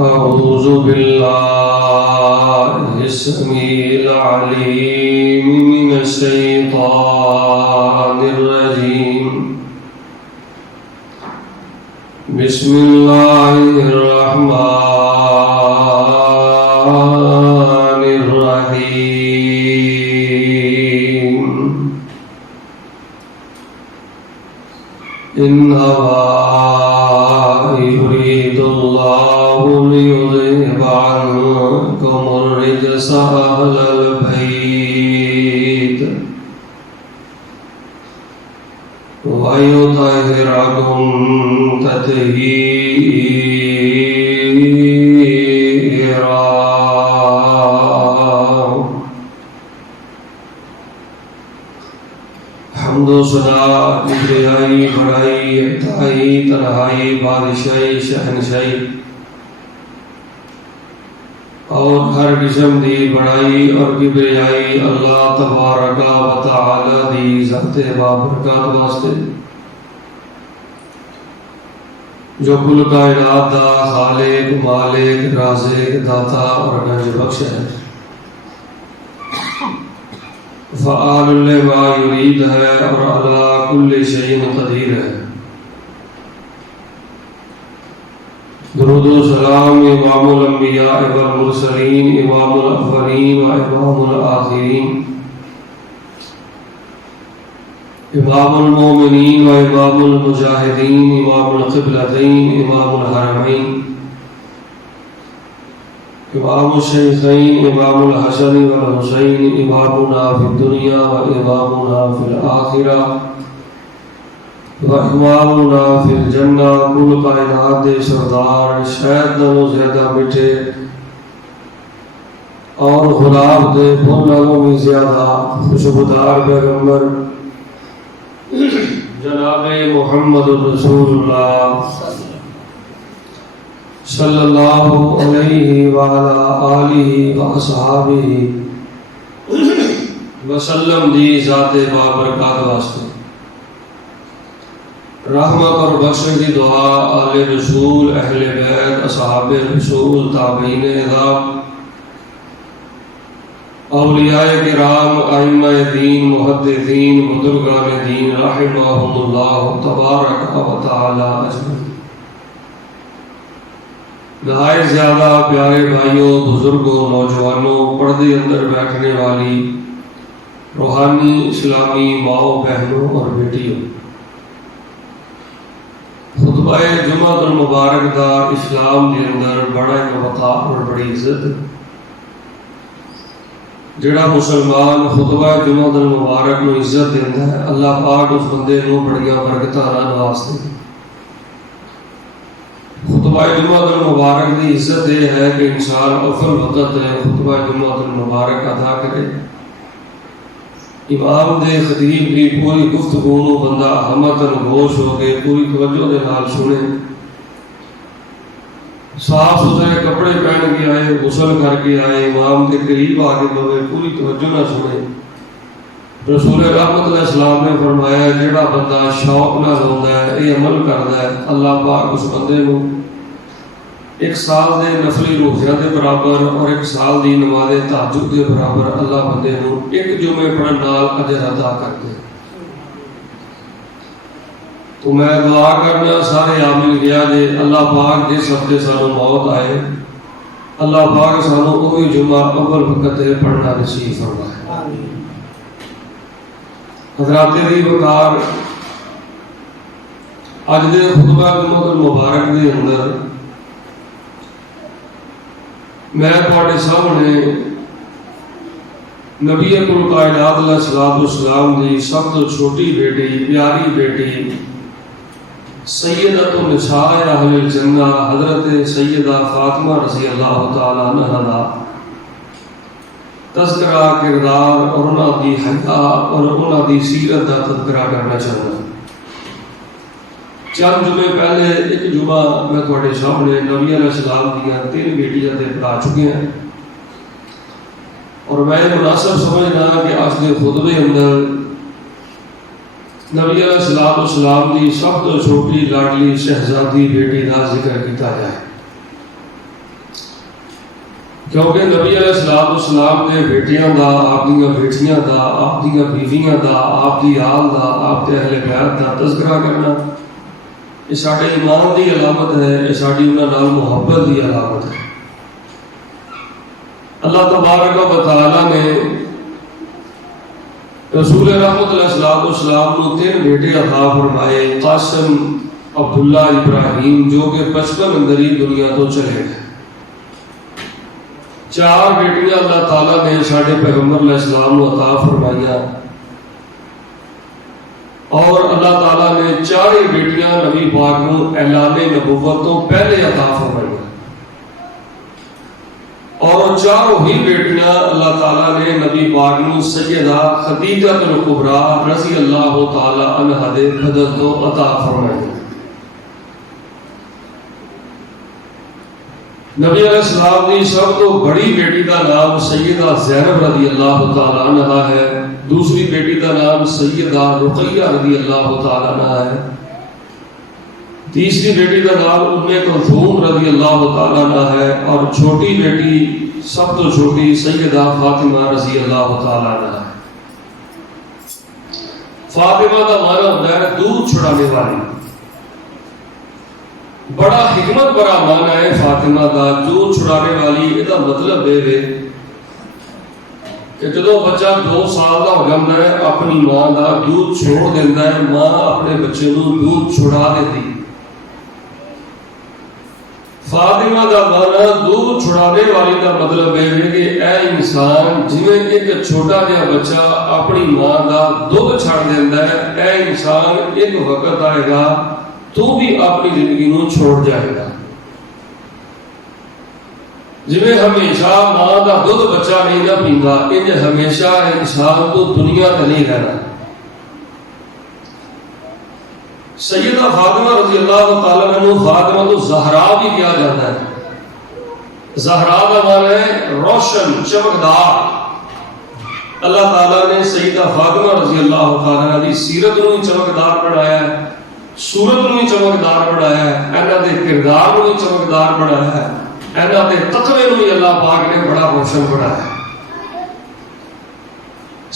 أعوذ بالله السميع العليم من الشيطان الرجيم بسم الله الرحمن الرحيم إنما يريد الله ليذهب عنكم الرجس أهل البيت ويطهركم تطهيرا. حمد و ثنا کبریائی بڑائی اتائی تنہائی بادشاہی شہنشاہی اور ہر قسم دی بڑائی اور کبریائی اللہ تبارک و تعالی دی ذات بابرکات واسطے جو کل کائنات دا خالق مالک رازق داتا اور گنج بخش ہے، فعال لما یرید ہے اور علی کل شیء قدیر ہے. درود و سلام امام الانبیاء والمرسلین، امام الاولین و امام الآخرین، امام المومنین و امام المجاہدین، امام القبلتین، امام الحرمین، امام الشیخین، امام الحسن والحسین، امامنا فی الدنیا و امامنا فی الآخرہ و امامنا فی الجنہ. کل کائنات دے سردار، شہد نالوں زیادہ میٹھے اور گلاب دے پھول نالوں بھی زیادہ خوشبودار پیغمبر جناب محمد رسول اللہ صلی اللہ علیہ وعلا آلہ واصحابہ وسلم دی ذات بابرکات واسطے رحمت اور بخشش کی دعا آل رسول، اہل بیت، اصحاب رسول، تابعین اعظام، اولیاء کرام، ائمہ دین، محدثین، بزرگان دین رحمہم اللہ تبارک و تعالی اجمعین. نہایت زیادہ پیارے بھائیوں، بزرگوں، نوجوانوں، پردے اندر بیٹھنے والی روحانی اسلامی ماؤں، بہنوں اور بیٹیوں، خطبہ جمعہ المبارک دا اسلام کے اندر بڑا ایک وقار اور بڑی عزت ہے. جڑا مسلمان خطبہ جمعہ المبارک نو عزت دینا ہے، اللہ پاک اس بندے نو بڑیاں برکتاں نال نوازتے ہیں. خطبہ جمعہ المبارک دی عزت یہ ہے کہ انسان اول وقت خطبہ جمعہ المبارک ادا کرے، امام دے خطیب کی پوری گفتگو نو بندہ ہمتن گوش ہو کے پوری توجہ دے نال سنے، صاف ستھرے کپڑے پہن کے آئے، غسل کر کے آئے، امام کے قریب آ کے بوے، پوری توجہ نہ سنے. رسول رحمت علیہ السلام نے فرمایا جیڑا بندہ شوق نہ ہوندا ہے، یہ عمل کردا ہے، اللہ پاک اس بندے کو ایک سال دے نفلی روزیاں دے برابر اور ایک سال دی نماز تہجد دے برابر اللہ بندے کو ایک جمعے پڑھن نال اجر عطا کرتے. تو میں دعا کرنا سارے عامل گیا جے اللہ پاک جس ہفتے سانو موت آئے، اللہ پاک سانو کوئی جمعہ اول وقت پڑھنا نصیب فرمائے. حضرات دی وقار، اج دے خطبہ جمعہ المبارک دے اندر میں تواڈے سامنے نبی کل کائنات علیہ السلام دی سب تو چھوٹی بیٹی، پیاری بیٹی، سیدۃ النساء اہل الجنہ حضرت سیدہ فاطمہ رضی اللہ تعالی عنہا دا تذکرہ کردار اور انہاں دی حیا اور انہاں دی سیرت دا تذکرہ کرنا چاہتا ہوں. چند جمعے پہلے ایک جمعہ میں تواڈے سامنے نبی علیہ السلام دیاں 3 بیٹیاں تے پڑھا چکے ہیں، اور میں مناسب سمجھنا کہ آج کے خطبے اندر نبی علیہ السلام کی سب تو چھوٹی لاڈلی شہزادی بیٹی کا ذکر کیا جائے. کیونکہ نبی علیہ السلام کے بیٹیاں دا، آپ دیا بیٹیاں دا، آپ دیا بیویاں دا، آپ دی آل دا، آپ کے اہل بیت دا تذکرہ کرنا یہ سارے ایمان دی علامت ہے، یہ ساری انہاں نال محبت دی علامت ہے۔ اللہ تبارک و تعالی نے رسول رحمت علیہ السلام کو 3 بیٹے عطا فرمائے، قاسم، عبداللہ، ابراہیم، جو کہ 55 اندر ہی دنیا تو چلے گئے۔ 4 بیٹیاں اللہ تعالیٰ نے ساڈے پیغمبر علیہ السلام کو عطا فرمائیا، اور اللہ تعالیٰ نے 4 بیٹیاں نبی پاک کو اعلان نبوت تو پہلے عطا فرمائیا، اور 4 ہی بیٹیاں اللہ تعالیٰ نے نبی پاک کو سیدہ خدیجہ الکبریٰ رضی اللہ تعالیٰ عنہا دے خدمت تو عطا فرمائیا۔ نبی علیہ السلام کی سب تو بڑی بیٹی کا نام سیدہ زینب رضی اللہ تعالیٰ عنہ ہے، دوسری بیٹی کا نام سیدہ رقیہ رضی اللہ تعالیٰ عنہ ہے، تیسری بیٹی کا نام ام کلثوم رضی اللہ تعالیٰ عنہ ہے، اور چھوٹی بیٹی سب تو چھوٹی سیدہ فاطمہ رضی اللہ تعالیٰ عنہ ہے۔ فاطمہ کا معنی ہوتا ہے دودھ چھڑانے والی، بڑا حکمت بڑا معنی ہے فاطمہ کا، دودھ چھڑانے والی۔ یہ مطلب ہے کہ جدو بچہ 2 سال کا ہو جاتا ہے اپنی ماں کا دودھ چھوڑ دیتا ہے، ماں اپنے بچے کو دودھ چھڑا دیتی۔ فاطمہ کا معنی دودھ چھڑانے والی کا مطلب ہے کہ اے انسان، جویں ایک چھوٹا جہا بچہ اپنی ماں کا دودھ چھڑ دیتا ہے، اے انسان ایک وقت آئے گا تو بھی اپنی زندگی نو چھوڑ جائے گا۔ جویں ہمیشہ ماں کا دودھ بچہ نہیں نہ پیندا، انج ہمیشہ انسان تو دنیا تے نہیں رہنا۔ سیدہ فاطمہ رضی اللہ تعالیٰ عنہ فاطمہ تو زہرا بھی کیا جاتا ہے۔ زہرا کا معنی ہے روشن، چمکدار۔ اللہ تعالیٰ نے سیدہ فاطمہ رضی اللہ تعالیٰ عنہ کی سیرت نو چمکدار بنایا ہے، صورت نو چمکدار بنایا ہے، انہاں دے کردار نو چمکدار بنایا ہے، انہاں دے تقوی نو اللہ پاک نے بڑا روشن بنایا ہے۔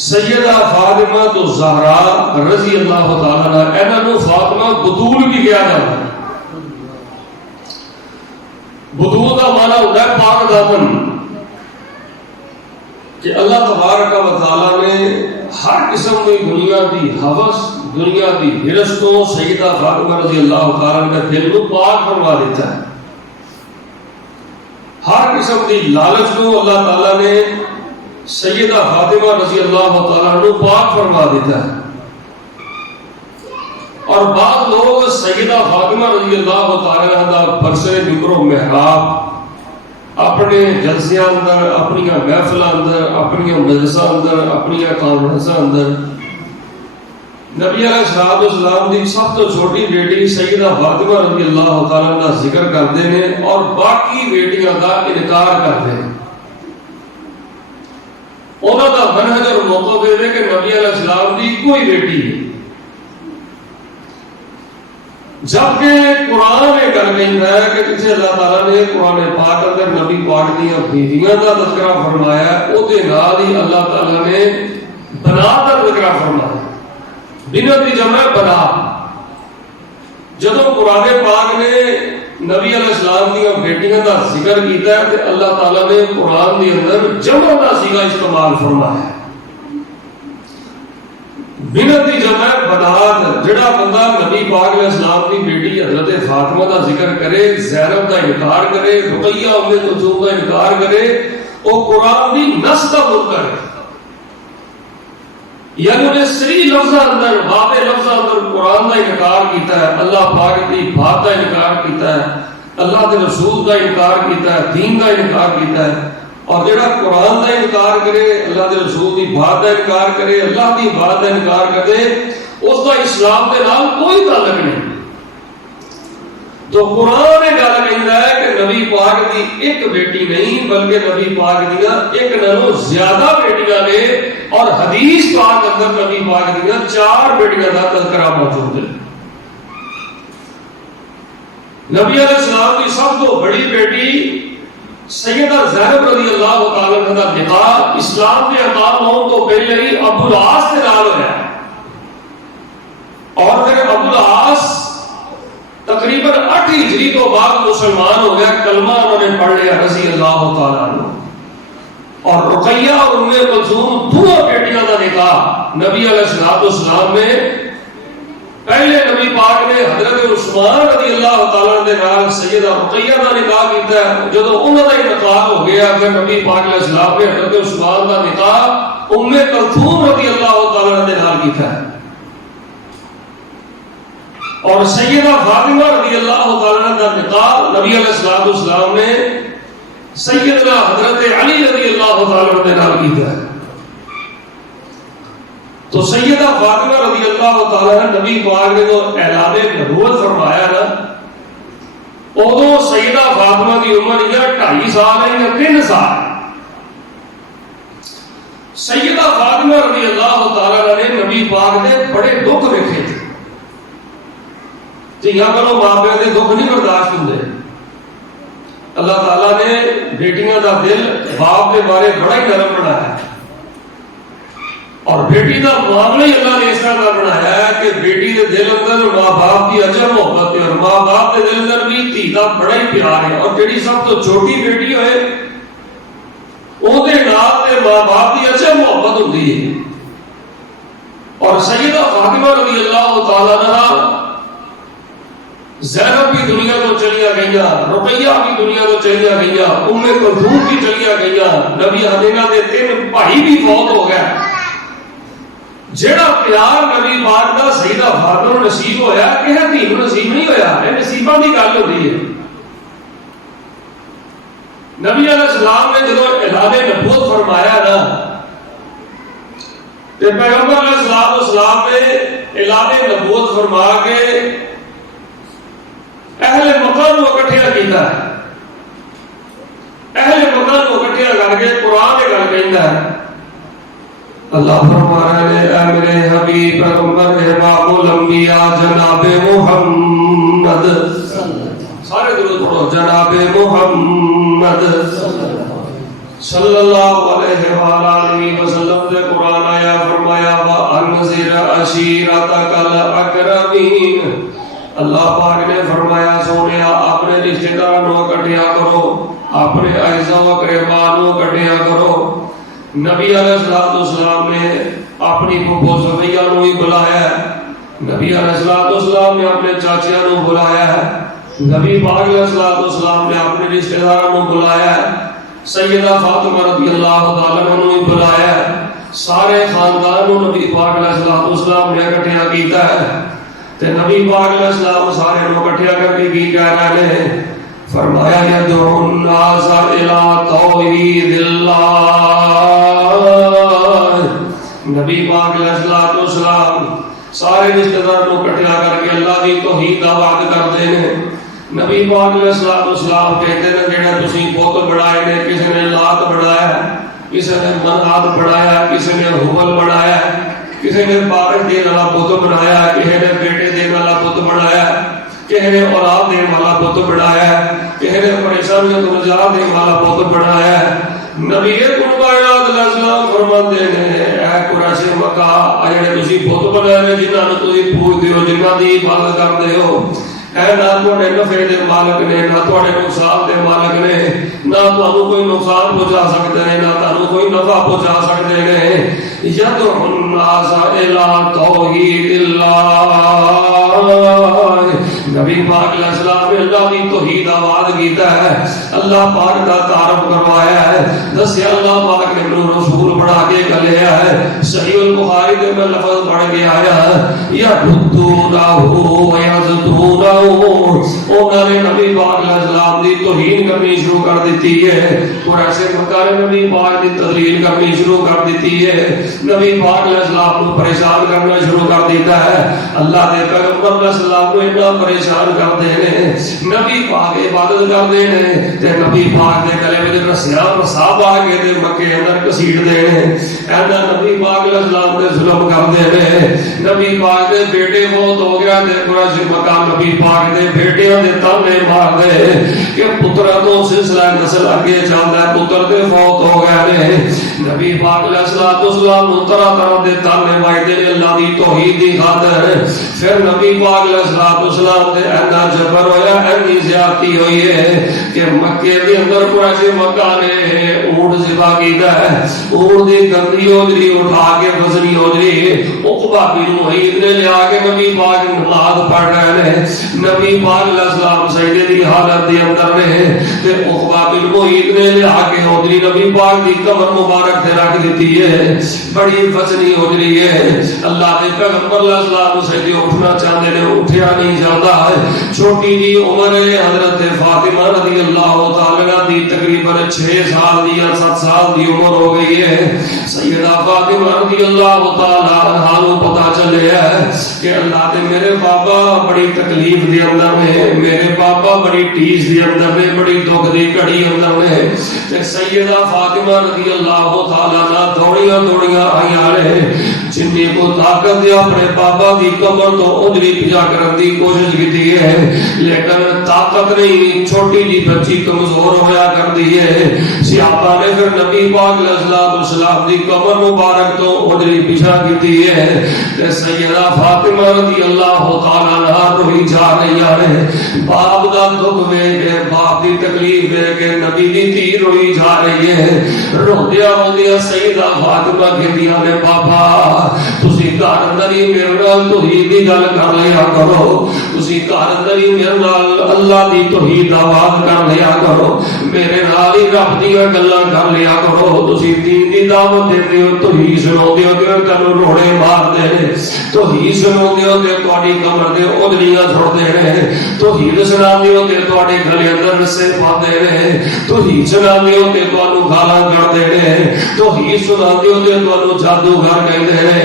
سیدہ فاطمہ تو زہرا رضی اللہ تعالیٰ عنہ، انہاں نو فاطمہ بطول بھی کیا جاتا ہے۔ بطول کا معنی ہوتا ہے پاک دامن، کہ اللہ تبارک و تعالیٰ نے ہر قسم کی دنیا کی ہوس، دنیا کی ہرس کو سیدہ فاطمہ رضی اللہ تعالیٰ کے دل کو پاک فرما دیتا ہے۔ ہر قسم کی لالچ کو اللہ تعالیٰ نے سیدہ فاطمہ رضی اللہ تعالیٰ کو پاک فرما دیتا ہے۔ اور بعض لوگ سیدہ فاطمہ رضی اللہ تعالیٰ کا برسر ذکر و محراب اپنے جلسیاں اندر، اپنی محفلوں اندر، اپنی مجلساں اندر، اپنی کانفرنساں اندر نبی علیہ السلام کی سب تو چھوٹی بیٹی سیدہ فاطمہ رضی اللہ تعالیٰ کا ذکر کرتے ہیں اور باقی بیٹیاں کا انکار کرتے ہیں۔ انہوں کا منہج اور موقف ہے کہ نبی علیہ السلام کی کوئی بیٹی ہے، جبکہ قرآن میں گل کہتا ہے کہ جسے اللہ تعالیٰ نے قرآن پاک اندر نبی پاک دیا بیویاں کا تذکرہ فرمایا ہے، وہ ہی اللہ تعالیٰ نے بنا کا تذکرہ فرمایا، بنت کی جمع بنا۔ جدو قرآن پاک نے نبی علیہ السلام دیا بیٹیاں کا ذکر کیتا ہے تو اللہ تعالیٰ نے قرآن کے اندر جمع کا سیگا استعمال فرمایا۔ بنت کی جمع بنات، جڑا بندہ نبی پاک علیہ السلام کی بیٹی حضرت فاطمہ کا ذکر کرے، زینب کا انکار کرے، رقیہ ام کلثوم کا انکار کرے، وہ قرآن کی نص کا منکر ہے۔ یعنی انہیں صحیح لفظ اندر، واضح لفظ اندر قرآن کا انکار کیتا ہے، اللہ پاک کی بات کا انکار کیتا ہے، اللہ کے رسول کا انکار کیتا ہے، دین کا انکار کیتا ہے۔ اور جڑا قرآن کا انکار کرے، اللہ کے رسول کی بات کا انکار کرے، اللہ کی بات کا انکار کرے، اس کا اسلام کے نام کوئی تعلق نہیں۔ تو قرآن نے گل کہتا ہے کہ نبی پاک کی ایک بیٹی نہیں بلکہ نبی پاک دیا ایک نالوں زیادہ بیٹیاں نے، اور حدیث پاک اندر نبی پاک دیا 4 بیٹیاں کا تذکرہ موجود ہے۔ نبی علیہ السلام کی سب تو بڑی بیٹی سیدہ زینب رضی اللہ تعالی عنہ کا نکاح اسلام کے عقاب ہونے تو پہلے ہی ابو العاص کے نال ہوا، اور پھر ابو العاص تقریباً 8 ہجری تو بعد مسلمان ہو گیا، کلمہ انہوں نے پڑھ لیا رضی اللہ تعالی عنہ۔ اور رقیہ اور ام کلثوم دونوں بیٹیاں کا نکاح نبی علیہ السلام نے پہلے نبی پاک نے حضرت عثمان رضی اللہ تعالیٰ عنہ نال سیدہ رقیہ کا نکاح کیتا ہے۔ جب انہوں کا نکاح ہو گیا پھر نبی پاک علیہ السلام نے حضرت عثمان کا نکاح ام کلثوم رضی اللہ تعالیٰ عنہ نال کیتا ہے۔ اور سیدہ فاطمہ رضی اللہ تعالیٰ عنہ کا نکاح نبی علیہ السلام نے سیدنا حضرت علی رضی اللہ تعالیٰ عنہ نال کیتا ہے۔ تو سیدہ فاطمہ رضی اللہ تعالیٰ عنہ نبی پاک نے جو اعلان نبوت فرمایا نا، ادو سیدہ فاطمہ کی عمر یا 2.5 سال ہے یا 3 سال۔ سیدہ فاطمہ رضی اللہ تعالیٰ عنہ نے نبی پاک نے بڑے دکھ دیکھے تھے، جہاں کرو ماں پیو کے دکھ نہیں برداشت ہوتے۔ اللہ تعالیٰ نے بیٹیاں کا دل باپ کے بارے بڑا ہی نرم بنایا ہے، اور بیٹی کا معاملہ ہی اللہ نے اس طرح کا بنایا ہے کہ بیٹی کے دل اندر ماں باپ کی عجب محبت ہے، اور ماں باپ کے دل اندر بھی دھی کا بڑا ہی پیار ہے۔ اور جڑی سب تو چھوٹی بیٹی ہوئے وہ ماں باپ کی عجب محبت ہوتی ہے۔ اور سیدہ فاطمہ رضی اللہ تعالیٰ عنہ زینب بھی دنیا کو چلیا گئیاں، رقیہ بھی دنیا کو چلیا گئیاں، ام کلثوم بھی چلیا گئیاں، نبی حنینا دے 3 بھائی بھی فوت ہو گئے۔ جڑا پیار نبی پاک دا سیدہ فاطمہ نوں نصیب ہویا کہے دھی نوں نصیب نہیں ہویا، یہ نصیباں دی گل ہوندی ہے۔ نبی علیہ السلام نے جدوں اعلان نبوت فرمایا نا، تے پیغمبر علیہ السلام نے اعلان نبوت فرما کے اہل مکہ کو اکٹھا کیتا ہے، اہل مکہ کو اکٹھا کر کے قرآن یہ گل کہندا ہے۔ اللہ فرما رہے ہیں اے میرے حبیب پیغمبر امام الانبیاء جناب محمد، سارے درود پڑھو، جناب محمد صلی اللہ علیہ وآلہ وسلم دے قرآن آیا فرمایا وَأَنذِرْ عَشِيرَتَكَ الْأَقْرَبِينَ۔ اللہ پاک نے فرمایا سونیا اپنے رشتہ داروں کو اکٹھا کرو، اپنے اعزاء و اقرباء کو اکٹھا کرو۔ نبی علیہ السلام نے اپنی پھپھو صفیہ نو ہی بلایا ہے، نبی علیہ السلام نے اپنے چاچیاں نو بلایا ہے، نبی پاک علیہ السلام نے اپنے رشتہ داروں کو بلایا ہے، سیدہ فاطمہ رضی اللہ تعالیٰ عنہ نے بلایا ہے، سارے خاندان کو نبی پاک علیہ السلام نے اکٹھا کیتا ہے۔ تے نبی پاک علیہ السلام سارے نو اکٹھا کر کے کی کہہ رہے ہیں، فرمایا یدعو الناس الی توحید اللہ۔ نبی پاک علیہ السلام سارے رشتہ داروں کو اکٹھا کر کے اللہ کی توحید کا وعد کرتے ہیں۔ نبی پاک علیہ السلام کہتے ہیں جڑا تسی بت بنائے نے، کسی نے لات بنایا، کسی نے منات بنایا، کسی نے حبل بنایا، کسی نے بارش دین والا بت بنایا، کسی نے بیٹے دین والا بت بنایا، کسی نے اولاد دین والا بت بنایا، کسی نے پریشانیوں کو نجات دین والا بت بنایا۔ نبی کائنات علیہ السلام فرماتے ہیں اے قریش مکہ، جڑے تسی بت بنائے نے جنہاں نوں تسی پوجدے ہو، جنہاں دی عبادت کردے ہو، اے نہ تواڈے نفع دے مالک نے، نہ تواڈے نقصان دے مالک نے، نہ تانوں کوئی نقصان پہنچا سکتے ہیں، نہ تانوں کوئی نفع پہنچا سکتے ہیں۔ یدعو الناس الی توحید اللہ۔ نبی پاک علیہ السلام نے اللہ کی توحید آباد کیتا ہے، اللہ پاک کا تعارف کروایا ہے، دسیا اللہ پاک نے نور رسول بڑھا کے گلیا ہے۔ صحیح البخاری کے میں لفظ پڑھ کے آیا ہے یعبدونہ ویعظدونہ، انہوں نے نبی پاک علیہ السلام دی توہین کرنی شروع کر دیتی ہے، اور ایسے مکہ نے نبی پاک دی تذلیل کرنی شروع کر دیتی ہے، نبی پاک علیہ السلام کو پریشان کرنا شروع کر دیتا ہے۔ اللہ دے پیغمبر علیہ السلام کو اتنا پریشان کرتے ہیں، نبی پاک عبادت کرتے ہیں تے نبی پاک دے گلے وچ رسیاں صاحب آ کے تے مکے اندر گھسیٹ دے ہیں، اینا نبی پاک علیہ السلام تے ظلم کرتے ہیں۔ نبی پاک دے بیٹے فوت ہو گیا تے قریش مکہ نبی پاک دے بیٹیاں دے تانے مار دے کہ پترا تو سلسلہ نسل اگے چلدا ہے، پتر تے فوت ہو گئے نے، نبی پاک علیہ الصلوۃ والسلام نو طرح طرح دے تانے وائدے نے اللہ دی توحید دی خاطر۔ پھر نبی پاک علیہ الصلوۃ والسلام تے اینا جبر ہویا، اینی زیادتی ہوئی ہے کہ مکے دے اندر قریش مکہ نے اونٹ ذبح کیتا ہے، اونٹ دی گندی اوجری اٹھا کے وزنی اوجری عقبہ بن معیط نے لیا کے نبی پاک نماز پڑھ رہے ہیں، نبی پاک علیہ السلام سجدے دی حالت دے اندر نے تے عقبہ بن معیط نے لیا کے اوجری نبی پاک دی کمر مبارک تے رکھ دیتی ہے، بڑی وزنی اوجری ہے۔ اللہ دے پیغمبر علیہ السلام سجدے اٹھنا چاہتے نے، اٹھیا نہیں جاتا ہے، چھوٹی جی عمر ہے، حضرت فاطمہ رضی اللہ تعالی عنہا دی تقریباً 6 سال دی یا 7 سال دی عمر ہو گئی ہے۔ سیدہ فاطمہ رضی اللہ تعالی عنہا نو پتہ چلے ہے کہ اللہ دے میرے بابا بڑی تکلیف دے اندر نے، میرے بابا بڑی ٹیس دے اندر نے، بڑی دکھ دی گھڑی اندر نے، تے سیدہ فاطمہ رضی اللہ تعالی عنہا دوڑیاں دوڑیاں آئیاں نے، جنی کو طاقت دے اپنے بابا دی کمر تو اجری پجا کرن دی کوشش کی ہے، لیکن طاقت نہیں، چھوٹی جی بچی کمزور ہویا کر دی ہے۔ صحابہ نے پھر نبی پاک علیہ السلام دی کمر مبارک تو اجری پجا کی ہے، تے سیدہ فاطمہ رضی اللہ تعالی عنہا روئی جا رہی ہے، باپ دا دکھ ویکھ کے، باپ دی تکلیف ویکھ کے نبی دی دھی روئی جا رہی ہے، روندیا روندیا سیدہ فاطمہ کہندیاں نے بابا تسی گھر اندر ہی میرے نال توحید دی گل کر لیا کرو، تسی گھر اندر ہی میرے نال اللہ دی توحید دا وعد کر لیا کرو، میرے نال ہی رب دیاں گلاں کر لیا کرو، تسی دین دی دعوت دیندے ہو، توحید سناؤندے ہو تے تینوں روڑے مار دے نے، توحید سناؤندے ہو تے تہاڈی کمر دے اودلیاں چھوڑ دے نے، توحید سناؤندے ہو تے تہاڈے گلے اندر رسے پاندے نے، توحید سناؤندے ہو تے تانوں گالاں کڈدے نے، توحید سناؤندے ہو تے تانوں جادوگر کہندے نے۔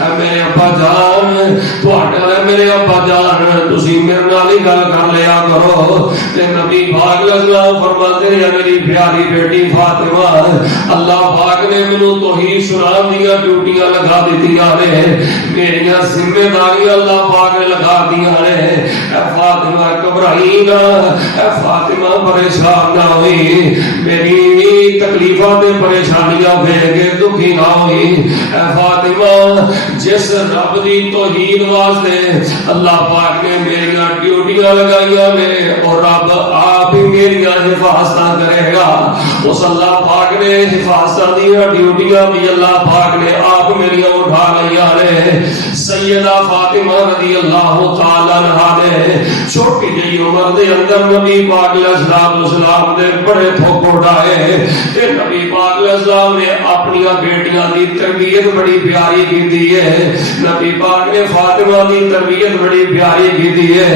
اے میرے ابا جان، تہاڈا میرے ابا جان تسی میرے نال ہی گل کر لیا کرو، تے نبی پاک علیہ السلام فرماتے ہیں میری پیاری بیٹی فاطمہ، اللہ پاک نے مینوں توحید سنان دیاں ڈیوٹیاں لگا دتیاں نے، میریاں ذمہ داریاں اللہ پاک نے لگا دیاں نے، اے فاطمہ گھبرائی نہ، اے فاطمہ پریشان نہ ہوئی، میری تکلیفاں تے پریشانیاں ویکھ کے دکھی نہ ہوئی، اے فاطمہ جس رب دی توحید واسطے اللہ پاک نے میریاں ڈیوٹیاں لگائیاں نے، اور رب آپ ہی میریاں حفاظتاں کرے گا، اس اللہ پاک نے حفاظتاں دیاں ڈیوٹیاں بھی اللہ پاک نے آپ میریاں اٹھا لیا نے۔ سیدہ فاطمہ رضی اللہ تعالی عنہا نے چھوٹی جی عمر دے اندر نبی پاک علیہ السلام دے بڑے تھوک اٹھائے، تے نبی پاک علیہ السلام نے اپنی بیٹیاں دی تربیت بڑی پیاری کی ہے، نبی پاک نے فاطمہ دی تربیت بڑی پیاری کی ہے۔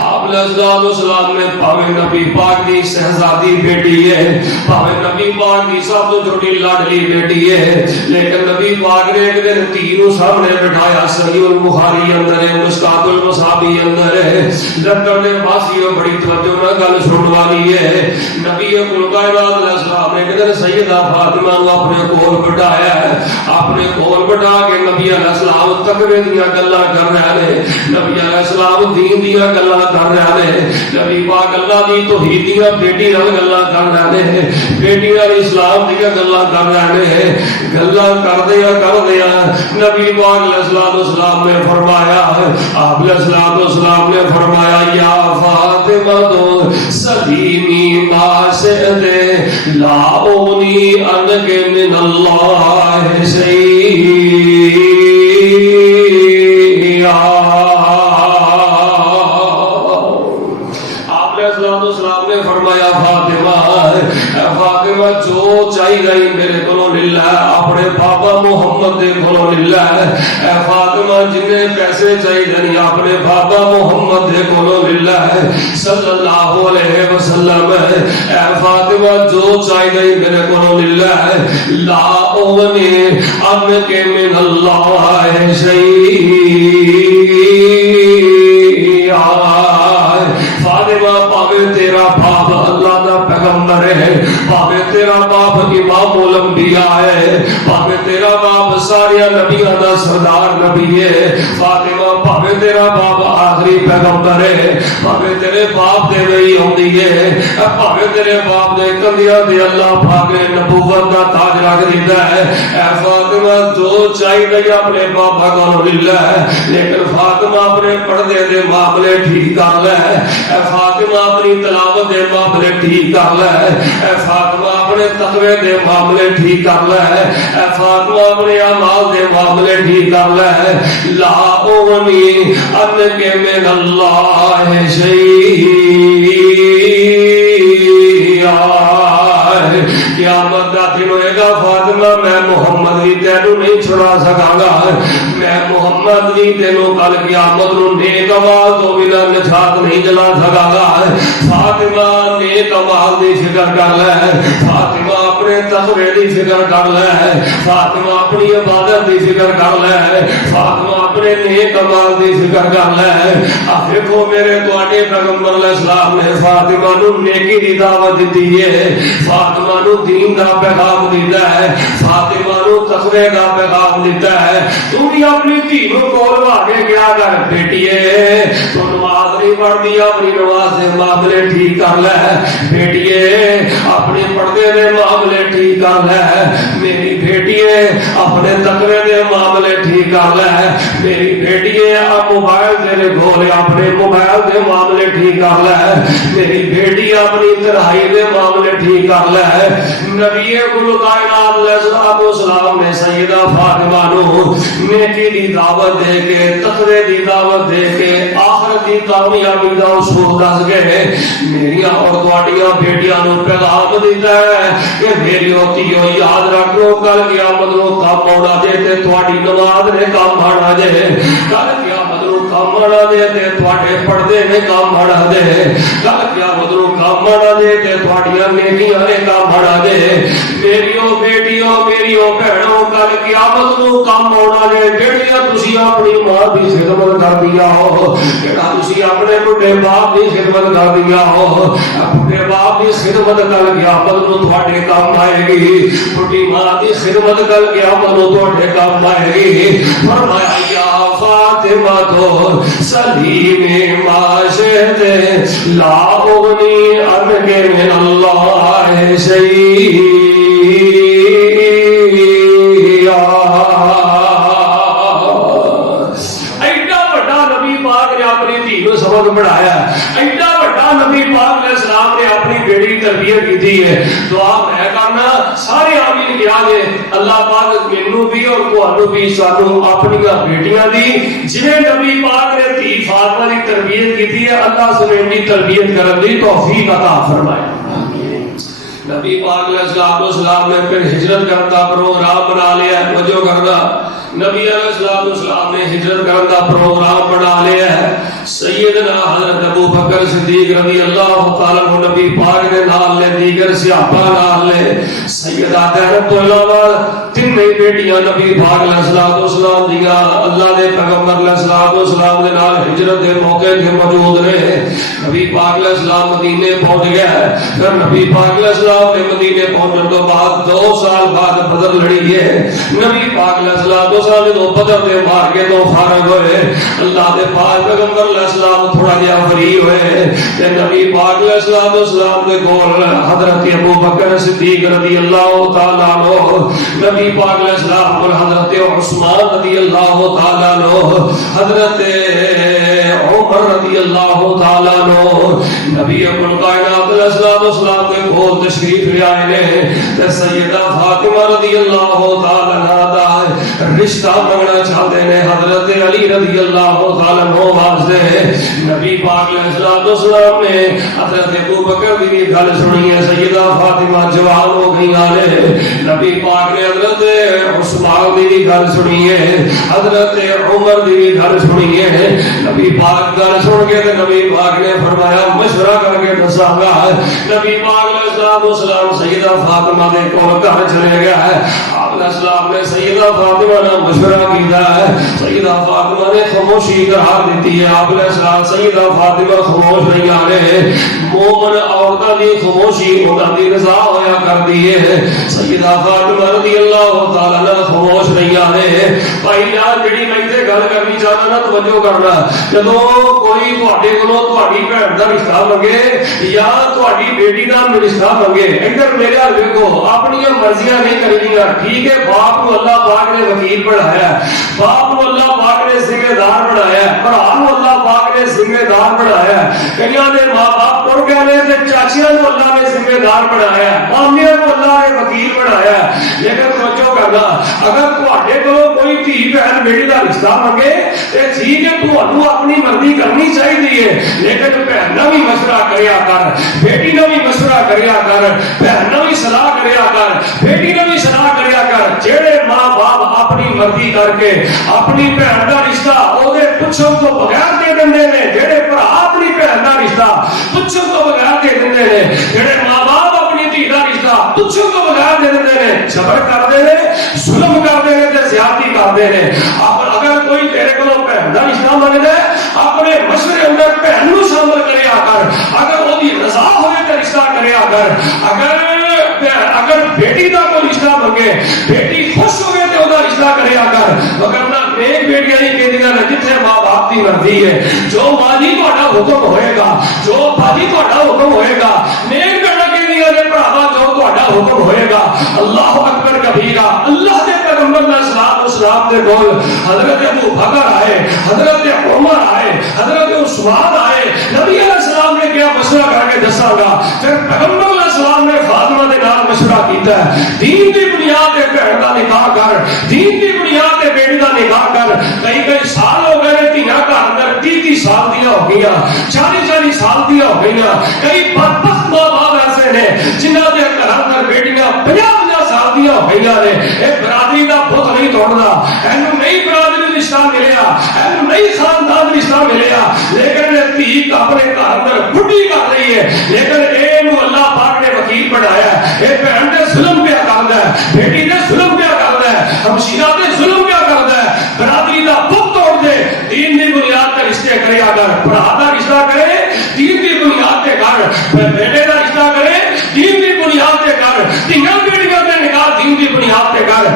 آپ علیہ السلام نے پاوے نبی پاک دی شہزادی بیٹی ہے، پاوے نبی پاک دی سب تو چھوٹی لاڈلی بیٹی ہے، لیکن نبی پاک نے ایک دن تینوں سامنے بٹھایا، صحیح البخاری اندر ہے، مشکات المصابی اندر ہے، لندن نے باسیوں بڑی توجہ نہ گل سنن والی ہے۔ نبی کل کائنات علیہ السلام نے ایک دن سیدہ فاطمہ کو اپنے کول بٹھایا ہے، اپنے کول بٹھا کے نبی علیہ السلام تقوی دیاں گلاں کر رہے ہیں، نبی علیہ السلام دین دیاں گلاں کر رہے ہیں، نبی پاک اللہ دی توحید دیاں بیٹی نال گلاں کر رہے ہیں، بیٹی نال اسلام دیاں گلاں کر رہے ہیں، گلاں کردیاں نبی پاک علیہ السلام نے فرمایا، آپ علیہ السلام نے فرمایا یا فاطمہ تو سلیمی ماسعدے لاؤنی انک من اللہ شیئا۔ آپ علیہ السلام نے فرمایا فاطمہ جو چاہیے میرے کو للہ، اپنے بابا محمد دے کو للہ، اے فاطمہ جنہیں پیسے چاہیے اپنے بابا محمد دے کو للہ صلی اللہ علیہ وسلم، اے فاطمہ جو چاہیے میرے کو للہ، لا اغنی عنک من اللہ شیئا۔ فاطمہ پاوے تیرا باپ اللہ دا پیغمبر ہے، بھاوے تیرا باپ امام الانبیاء ہے، بھاوے تیرا باپ سارے نبیوں دا سردار نبی ہے، فاطمہ بھاوے تیرا باپ آخری پیغمبر ہے، بھاوے تیرے باپ دے وہی ہوندی ہے، بھاوے تیرے باپ دے کندیاں تے اللہ پاک نے نبوت دا تاج رکھ دیتا ہے، اے فاطمہ جو چاہیے اپنے بابا کو لے ہے، لیکن فاطمہ اپنے پردے دے معاملے ٹھیک کر لے، اے فاطمہ اپنی تلاوت دے معاملے ٹھیک کر لے، اے فاطمہ اپنے تقوی دے معاملے ٹھیک کر لے، اے فاطمہ اپنے اعمال دے معاملے ٹھیک کر لے، لا اغنی عنک من اللہ شیئا، قیامت دا دن ہوئے گا فاطمہ میں محمد بھی تینوں نہیں چھڑا سکاں گا، میں محمد بھی تینوں کل قیامت نو نیک آواز تو بنا نجات نہیں دلا سکاں گا۔ فاطمہ نیک آواز دی فکر کر لے، فاطمہ اپنے تقوی دی فکر کر لے، فاطمہ اپنی عبادت دی فکر کر لے، فاطمہ اپنے نیک آواز دی فکر کر لے۔ دیکھو میرے تواڈے پیغمبر علیہ السلام نے فاطمہ نو نیکی دی دعوت دیتی ہے، فاطمہ نو دین دا پیغام دیتا ہے، فاطمہ نو تقوی دا پیغام دیتا ہے۔ تو بھی اپنی دھی نو کول بھاگے گیا کر بیٹیے، تو نماز نہیں پڑھدی اپنی نماز دے معاملے ٹھیک کر لے، بیٹیے اپنے پردے دے معاملے ٹھیک کر لے، میری بیٹیے اپنے تقوی دے معاملے ٹھیک کر لے، میری بیٹیے اب موبائل دے گھولے اپنے موبائل دے معاملے ٹھیک کر لے، میری بیٹی اپنی تنہائی دے معاملے ٹھیک کر لے۔ نبی کل کائنات علیہ السلام نے سیدہ فاطمہ نو نیکی دی دعوت دے کے، تقوی دی دعوت دے کے، آخرت دی کامیابی دا اصول دس گئے۔ میری اور تواڈیاں بیٹیاں نو پیغام دیتا ہے کہ میری ہوتیو یاد رکھو کل قیامت نو کام آنا جے تے تواڈی نماز نے کام آنا جے، کل قیامت نو کام آنا جے تے تواڈے پردے نے کام آنا جے، کل قیامت نو کام آنا جے تے تواڈیاں نیکیاں نے کام آنا جے۔ میریو بیٹیو میریو بہنوں کل قیامت نو کام آنا جے جڑیاں تسی اپنی ماں دی خدمت کردیا ہو، جڑا تسی اپنے بڈھے باپ دی خدمت کردیا ہو، بڈھے باپ دی خدمت کل قیامت نو تواڈے کام آئے گی، بڈھی ماں دی خدمت کل قیامت نو تواڈے کام آئے گی۔ فرمایا یا فاطمہ تو سلیم ما شئت لا اغنی عنک من اللہ شیئا۔ سبق پڑھایا، ایڈا بڑا نبی پاک علیہ السلام نے اپنی بیٹی تربیت کی تھی ہے۔ دعا میں کرنا سارے آمین کیا دے اللہ پاک مینوں بھی اور تانوں بھی سانوں اپنی بیٹیاں دی جویں نبی پاک نے دھی فاطمہ دی تربیت کی تھی ہے، اللہ سبحانہ دی تربیت کرن دی توفیق عطا فرمائے۔ نبی پاک علیہ السلام نے پھر ہجرت کرتا پروگرام بنا لیا، توجہ کرنا، نبی علیہ السلام نے ہجرت کرنے کا پروگرام بنا لیا ہے۔ سیدنا حضرت ابو بکر صدیق رضی اللہ تعالی عنہ نبی پاک نے نال لے، دیگر صحابہ نال لے، سیدہ زینب تو علاوہ تین بیٹیاں نبی پاک علیہ السلام دیاں اللہ دے پیغمبر علیہ السلام دے نال ہجرت دے موقع تے موجود رہے۔ نبی پاک علیہ السلام مدینے پہنچ گیا، پھر نبی پاک علیہ السلام نے مدینے پہنچنے تو بعد 2 سال بعد بدر لڑی ہے۔ نبی پاک علیہ السلام جدو بدر دے مار کے تو فارغ ہوئے، اللہ دے پاک پیغمبر علیہ السلام تھوڑا جہا فری ہوئے تے نبی پاک علیہ السلام دے کول حضرت ابو بکر صدیق رضی اللہ تعالی عنہ، نبی پاک علیہ السلام کو حضرت عثمان رضی اللہ تعالی عنہ، حضرت عمر رضی اللہ تعالی عنہ، نبی کل کائنات علیہ السلام کے کول تشریف لے آئے نے تے سیدہ فاطمہ رضی اللہ تعالی عنہ رشتہ منگنا چاہتے ہیں حضرت علی رضی اللہ تعالی عنہ واسطے۔ نبی پاک علیہ السلام نے حضرت ابو بکر کی گل سنی ہے، سیدہ فاطمہ جوان ہو گئی آلے، نبی پاک نے حضرت عثمان کی گل سنی ہے، حضرت عمر کی گل سنی ہے۔ نبی پاک گل سن کے نبی پاک نے فرمایا مشورہ کر کے دساں گا۔ نبی پاک علیہ السلام سیدہ فاطمہ دے کول گھر چلے گیا ہے، علیہ السلام نے سیدہ فاطمہ نے مشورہ کیتا ہے، سیدہ فاطمہ نے خاموشی قرار دیتی ہے۔ آپ علیہ السلام سیدہ فاطمہ خاموش نہیں آ رہے، منہ مومن عورتاں دی خاموشی انہاں دی رضا ہویا کردی ہے سیدہ فاطمہ رضی اللہ تعالی عنہ خاموش رہیا ہے بھائی یار جڑی میں تے گل کرنی چاہنا نا توجہ کرنا جدوں کوئی تواڈے کولوں تواڈی بہن دا رشتہ منگے یا تواڈی بیٹی دا رشتہ منگے ادھر میرے حال دیکھو اپنی مرضیاں نہیں کرنیاں ٹھیک ہے باپ کو اللہ پاک نے وکیل بنایا ہے باپ کو اللہ پاک نے ذمہ دار بنایا ہے بھرا کو اللہ پاک نے ذمہ دار بنایا ہے کئیاں دے ماں باپ ٹر گئے نے تے چاچیاں کو اللہ نے ذمہ دار بنایا ہے مامیاں کو اللہ نے وکیل بنایا ہے لیکن توجہ کرنا اگر تواڈے کولوں کوئی دھی بہن بیٹی دا رشتہ منگے تے ٹھیک ہے تانوں اپنی مرضی کرنی چاہیے لیکن بہن نہ بھی مشورہ کریا کر بیٹی نہ بھی مشورہ کریا کر بہن نہ بھی صلاح کریا کر بیٹی نہ بھی صلاح کریا کر جڑے ماں باپ اپنی مرضی کر کے اپنی بہن دا رشتہ او دے پوچھن تو بغیر دے دندے نے جڑے بھرا اپنی بہن دا رشتہ پوچھن تو بغیر دے دندے نے جڑے ماں باپ اپنی دھی دا رشتہ پوچھن تو بغیر دے دندے نے صبر کردے نے ظلم کردے نے تے زیادتی کردے نے اگر کوئی تیرے کولوں بہن دا رشتہ منگدا ہے اپنے مشورے اندر بہن نوں شامل کریا کر اگر اودی رضا ہوئے تے رشتہ کریا کر اگر بیٹی دا کوئی رشتہ منگے بیٹی خوش ہوئے تے اودا رشتہ کریا کر وگرنہ نیک بیٹیاں نہیں کہندیاں نے جتھے ماں باپ دی مرضی ہے جو ماں جی تہاڈا حکم ہوئے گا جو بھاجی تہاڈا حکم ہوئے گا نیک بیٹا کہندیاں نے بھراوا جو تہاڈا حکم ہوئے گا اللہ اکبر کبیرہ اللہ دے پیغمبر علیہ الصلوۃ والسلام دے کول حضرت ابو بکر آئے حضرت عمر آئے حضرت عثمان آئے نبی علیہ السلام نے کیا مشورہ کر کے دساں گا پھر پیغمبر علیہ السلام نے فاطمہ دے نال مشورہ کیتا ہے دین دی بنیاد تے بہن دا نکاح کر دین دی بنیاد تے بیٹی دا نکاح کر کئی سال ہو گئے دھیاں گھر اندر 30 سال دیا ہو گئیاں 40 سال دیا ہو گئیاں کئی بدبخت ماں باپ ایسے نے جنہاں دے گھر اندر بیٹیاں 50 سال دیا ہو گئیاں نے اے برادری دا بت نہیں توڑنا اینو نہیں برادری رشتہ ملیا اینو نہیں خاندان رشتہ ملیا لیکن دھی اپنے گھر اندر بڈھی کر رہی ہے لیکن اینو اللہ پاک نے وکیل بنایا ہے اے بہن تے ظلم پیا کردا ہے بیٹی تے ظلم پیا کردا ہے ہمشیرہ تے ظلم پیا کردا ہے برادری دا بت توڑ دے دین دی بنیاد تے رشتے کریا کر بھرا دا رشتہ کرے دین دی بنیاد تے کر بیٹے دا رشتہ کرے دین دی بنیاد تے کر تینوں بیٹیاں دے نکاح دین دی بنیاد تے کر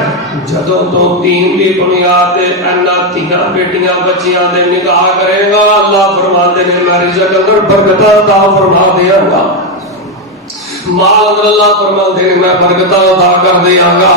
جدوں تو دین دی بنیاد تے اللہ تینوں بیٹیاں بچیاں دے نکاح کرے گا اللہ فرماتے نے میں رزق اندر برکت عطا فرما دیاں گا مال اللہ فرماتے ہیں میں برکت عطا کر دیاں گا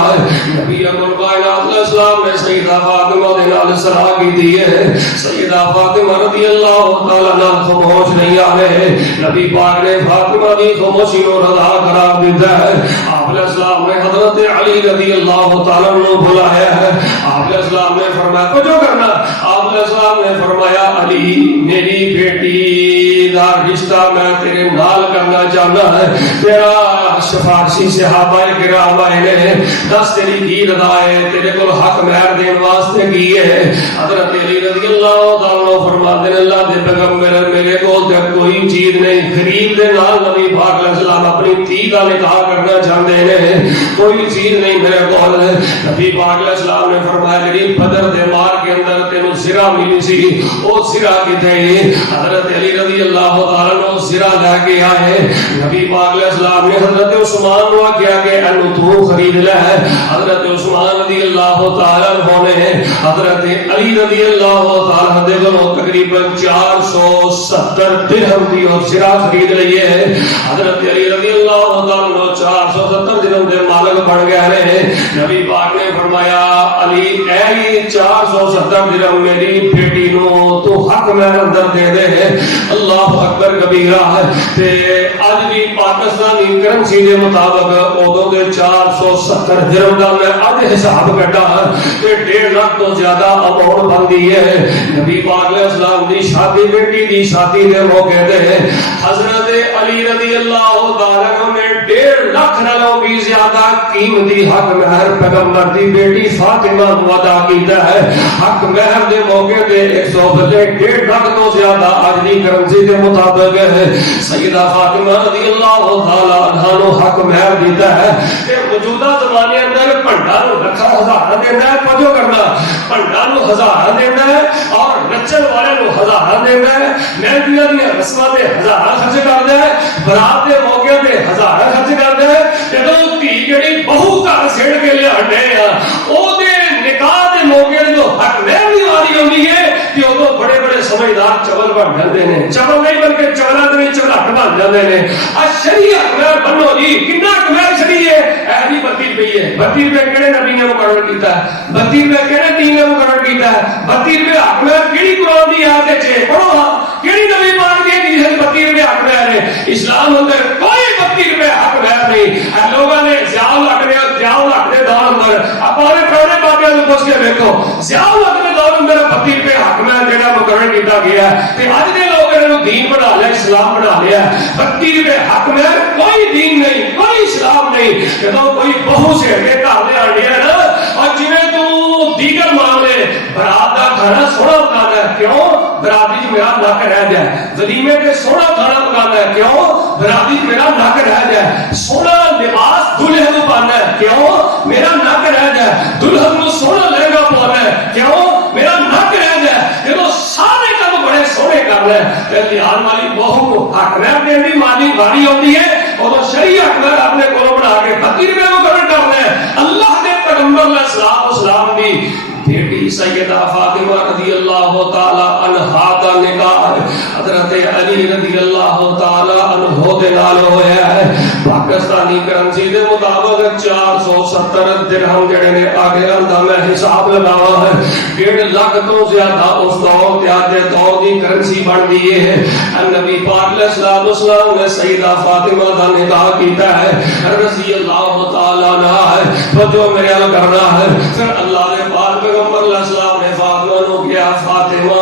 نبی اکرم کائنات علیہ السلام نے سیدہ فاطمہ دے نال صلاح کی دی ہے سیدہ فاطمہ رضی اللہ تعالی عنہ خاموش نہیں آئے نبی پاک نے فاطمہ دی خاموشی کو رضا قرار دیتا ہے آپ علیہ السلام نے حضرت علی رضی اللہ تعالی عنہ بلایا ہے آپ علیہ السلام نے فرمایا کچھ کرنا آپ علیہ السلام نے فرمایا علی میری بیٹی دا رشتہ میں تیرے نال کرنا چاہتا ہے سفارشی صحابہ کرام آئے نے دس تیری کی رضا ہے تیرے کو حق مہر دین واسطے کی ہے حضرت علی رضی اللہ تعالیٰ فرماتے ہیں اللہ دے پیغمبر میرے کو کوئی چیز نہیں خرید دے نال نبی پاک علیہ السلام اپنی تھی کا نکاح کرنا چاہتے ہیں کوئی چیز نہیں میرے کو نبی پاک علیہ السلام نے فرمایا جی بدر دے مار کے اندر تینوں سرا ملی سی وہ سرا کتے حضرت علی رضی اللہ تعالیٰ سرا لے کے آئے نبی پاک علیہ السلام نے حضرت عثمان کو کیا کہ انو تو خرید لے حضرت عثمان رضی اللہ تعالی عنہ نے حضرت علی رضی اللہ تعالی عنہ کو تقریبا 470 درہم دی اور سرا خرید لیے حضرت علی رضی اللہ تعالی عنہ 470 درہم دے مالک بن گئے ہیں نبی پاک نے فرمایا علی اے 470 درہم میری بیٹی نو تو حق میں اندر دے دے اللہ اکبر کبیرہ تے اج بھی پاکستانی کرنسی دے مطابق ادو دے 470 درہم دا میں اج حساب کٹا تے 1.5 لاکھ تو زیادہ اماؤنٹ بندی ہے نبی پاک علیہ السلام دی شادی بیٹی دی شادی دے موقع تے حضرت علی رضی اللہ تعالی عنہ نے 1.5 لاکھ نالوں بھی زیادہ قیمتی حق مہر پیغمبر دی بیٹی فاطمہ کو ادا کیتا ہے حق مہر دے موقع تے 1.5 لاکھ تو زیادہ اج دی کرنسی دے مطابق سیدہ فاطمہ رضی اللہ تعالی عنہ نو حق مہر دیتا ہے کہ موجودہ زمانے اندر پنڈا نو لکھا ہزار دینا ہے پجو کرنا پنڈا نو ہزار دینا ہے اور نچن والے نو ہزار دینا ہے مہندیاں دی رسماں تے ہزار خرچ کردا ہے چول نہیں بلکہ چولا دے چولاٹ بن جاندے نے شریعت میں بنو جی کتنا کمال شریعت ہے جی 32 روپے 32 روپے کہڑے نبی نے مقرر کیتا ہے 32 روپے کہڑے دین نے مقرر کیتا ہے 32 روپے حق میں کیڑی قرآن دی آیت ہے پڑھو کیڑی نبی پاک دی کہ 32 روپے حق میں ہے اسلام اندر کوئی 32 روپے حق میں نہیں لوگوں نے زیاو لگ دے دور اندر اپنے پرانے بابیاں نوں پوچھ کے دیکھو زیاو لگ دے دور اندر 32 روپے حق میں جڑا مقرر کیتا گیا ہے تے اج دے لوگ انہوں دین بنا لیا اسلام بنا لیا 32 روپے حق میں کوئی دین نہیں کوئی اسلام نہیں جدوں کوئی بہو سے کے گھر لے آنی ہے نا اور جویں تو دیگر معاملے برات دا کھانا سونا پکانا ہے کیوں برادری چ میرا نک رہ جائے ولیمے تے سونا کھانا پکانا ہے کیوں برادری چ میرا نک رہ جائے سونا لباس دلہن نوں پانا ہے کیوں میرا نک رہ جائے دلہن نوں سونا لہنگا پانا ہے کیوں میرا نک رہ جائے جدوں سارے کام بڑے سونے کر لے تے لحاظ والی بہو کو حق رہ دین دی مانی باری ہوندی ہے اور شریعت میں اپنے کولوں بنا کے 32 روپے مقرر کر لے اللہ دے پیغمبر علیہ السلام دی بیٹی سیدہ فاطمہ رضی اللہ تعالی عنہا دا نکاح حضرت علی رضی اللہ تعالی عنہ دے نال ہویا ہے پاکستانی کرنسی دے مطابق 470 درہم جڑے نے آگے دا میں حساب لگاوا ہے 1.5 لاکھ تو زیادہ اس دور تے دور دی کرنسی بن گئی ہے نبی پاک علیہ السلام نے سیدہ فاطمہ دا نکاح کیتا ہے رضی اللہ تعالی عنہا تو جو میرے ال کرنا ہے پھر اللہ نے پاک پیغمبر علیہ السلام نے فاطمہ نو کیا فاطمہ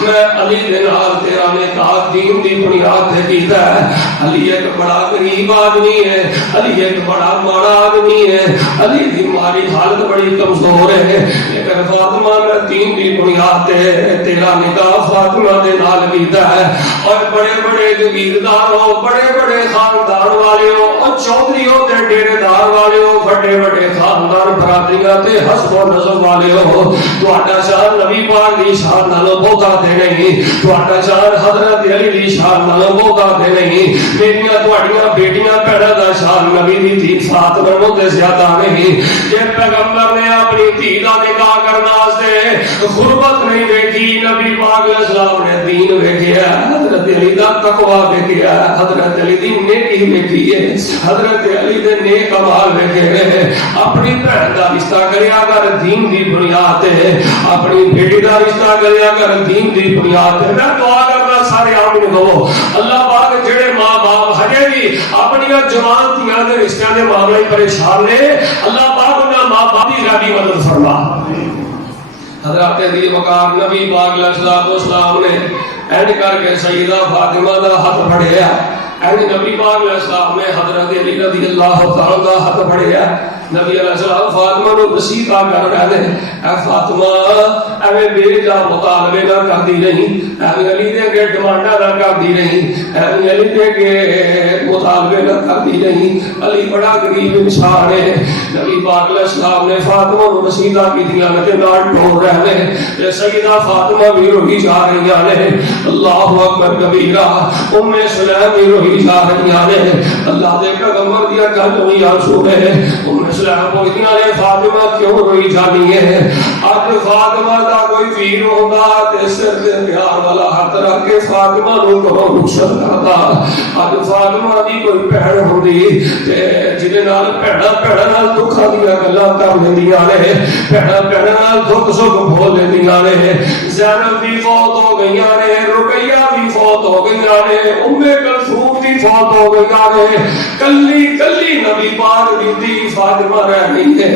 میں علی دے نال تیرا نکاح دین دی بنیاد تے کیتا ہے علی ایک بڑا غریب آدمی ہے علی ایک بڑا ماڑا آدمی ہے علی دی ماری حالت بڑی کمزور ہے لیکن فاطمہ میں دین دی بنیاد تے تیرا نکاح فاطمہ دے نال کیتا ہے اور بڑے بڑے جگیردار ہو بڑے بڑے خاندان والے ہو اور چودھری ہو تے ڈیرے دار والے ہو بڑے بڑے خاندان برادریاں تے حسب و نسب والے ہو تہاڈا شان نبی پاک دی شان نالوں بہتا تے نہیں تہاڈا شان حضرت علی دی شان نالوں بہتا تے نہیں میریاں تہاڈیاں بیٹیاں بھیڑاں دا شان نبی دی دھی فاطمہ نوں تے زیادہ نہیں جے پیغمبر نے اپنی دھی دا نکاح کرنا واسطے غربت نہیں ویکھی نبی پاک علیہ السلام نے دین ویکھیا حضرت علی دا تقوی ویکھیا حضرت علی دی نیکی ویکھی ہے حضرت علی دے نیک اعمال ویکھے اپنی بہن دا رشتہ کریا کر دین دی بنیاد تے اپنی بیٹی دا رشتہ کریا کر دین دی بنیاد تے میں دعا کرنا سارے آمین کہو اللہ پاک جڑے ماں باپ ہجے بھی اپنی جوان دھیاں دے رشتیاں دے معاملے پریشان نے اللہ پاک انہاں ماں باپ دی ربی مدد فرما حضرت علی وقار نبی پاک علیہ السلام نے اینڈ کر کے سیدہ فاطمہ دا ہاتھ پھڑیا اینڈ نبی پاک علیہ السلام نے حضرت علی رضی اللہ تعالی دا ہاتھ پھڑیا نبی علیہ السلام فاطمہ نو نصیحت کر رہے ہیں اے فاطمہ ایویں بے جا مطالبے نہ کردی نہیں ایویں علی دے اگے ڈیمانڈاں نہ کردی نہیں ایویں علی دے اگے مطالبے نہ کردی نہیں علی بڑا غریب انسان ہے نبی پاک علیہ السلام نے فاطمہ نو نصیحت کیتیاں تے نال ٹور رہے ہیں تے سیدہ فاطمہ بھی روئی جا رہی ہیں اللہ اکبر کبیرہ ام سلیم بھی روئی جا رہی ہیں اللہ دے پیغمبر دی اکھاں چوں آنسو ہے ام اسلام پوچھدیاں نے فاطمہ کیوں روئی جانی ہے اج فاطمہ دا کوئی ویر ہوندا تے سر تے پیار والا ہاتھ رکھ کے فاطمہ نوں کرو رخصت کردا اج فاطمہ دی کوئی بہن ہوندی تے جدے نال بھڑا نال دکھاں دی گلاں کر لیندیاں نے بھڑا نال دکھ سکھ بول لیندیاں نے زینب بھی فوت ہو گئیاں نے رقیہ بھی فوت ہو گئیاں نے ام کلثوم بھی فوت ہو گئیاں نے کلی کلی نبی پاک دی دی فاطمہ رہ گئی ہے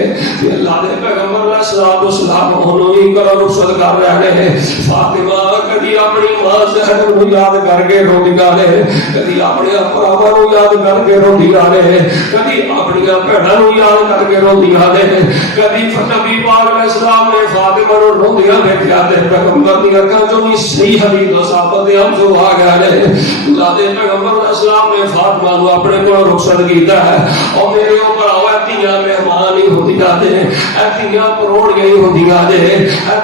اللہ دے پیغمبر علیہ السلام انہوں ہی کرو رخصت کر رہے ہیں فاطمہ کدی اپنی ماں زہرا نو یاد کر کے روندیاں نے کدی اپنے بھراواں نو یاد کر کے روندیاں نے کدی اپنی بھیناں نو یاد کر کے روندیاں نے کدی نبی پاک علیہ السلام نے فاطمہ نو روندیاں ویکھیا تے پیغمبر دی اکھاں چوں بھی صحیح حدیث ثابت ہے ہم جو آ گئے نے اللہ دے پیغمبر علیہ السلام نے فاطمہ نو اپنے کول رخصت کیتا ہے اور میرے اوپر تیاں مہمان ہی ہوندیاں نے تیاں پروڑیاں ہی ہوندیاں نے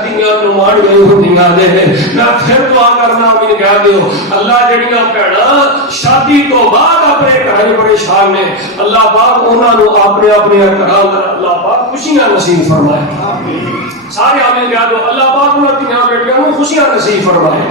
تیاں نماڑیاں ہی ہوندیاں نے میں پھر دعا کرنا بھی کہہ دیو اللہ جڑیاں بھیڑاں شادی تو بعد اپنے گھر پریشان نے اللہ پاک انہاں نو اپنے اپنے گھراں اللہ پاک خوشیاں نصیب فرمائے آمین سارے عامل کہہ دو اللہ پاک انہاں دیاں بیٹیاں نوں خوشیاں نصیب فرمائے.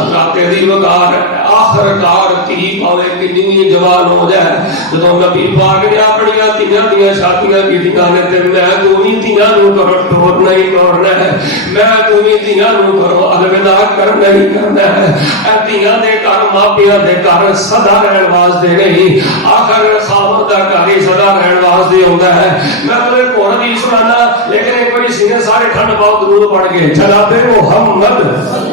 اللہ تیری وقار آخر کار تھی پاوے کنی جوان ہو جائے جدوں نبی پاک نے اپنی تیاں دیاں شادیاں کیتیاں نے تے میں تو نہیں تیاں نوں کرو ٹورنا ہی ٹورنا ہے, میں تو نہیں تیاں نوں کرو الوداع کرنا ہی کرنا ہے. اے تیاں دے گھر ماپیاں دے گھر سدا رہن واسطے نہیں, آخر خاوند دا گھر ہی سدا رہن واسطے ہوندا ہے. میں تمہیں ایک اور حدیث سنانا لیکن ایک باری سینے سارے ٹھنڈ پاؤ درود پڑھ کے. جناب محمد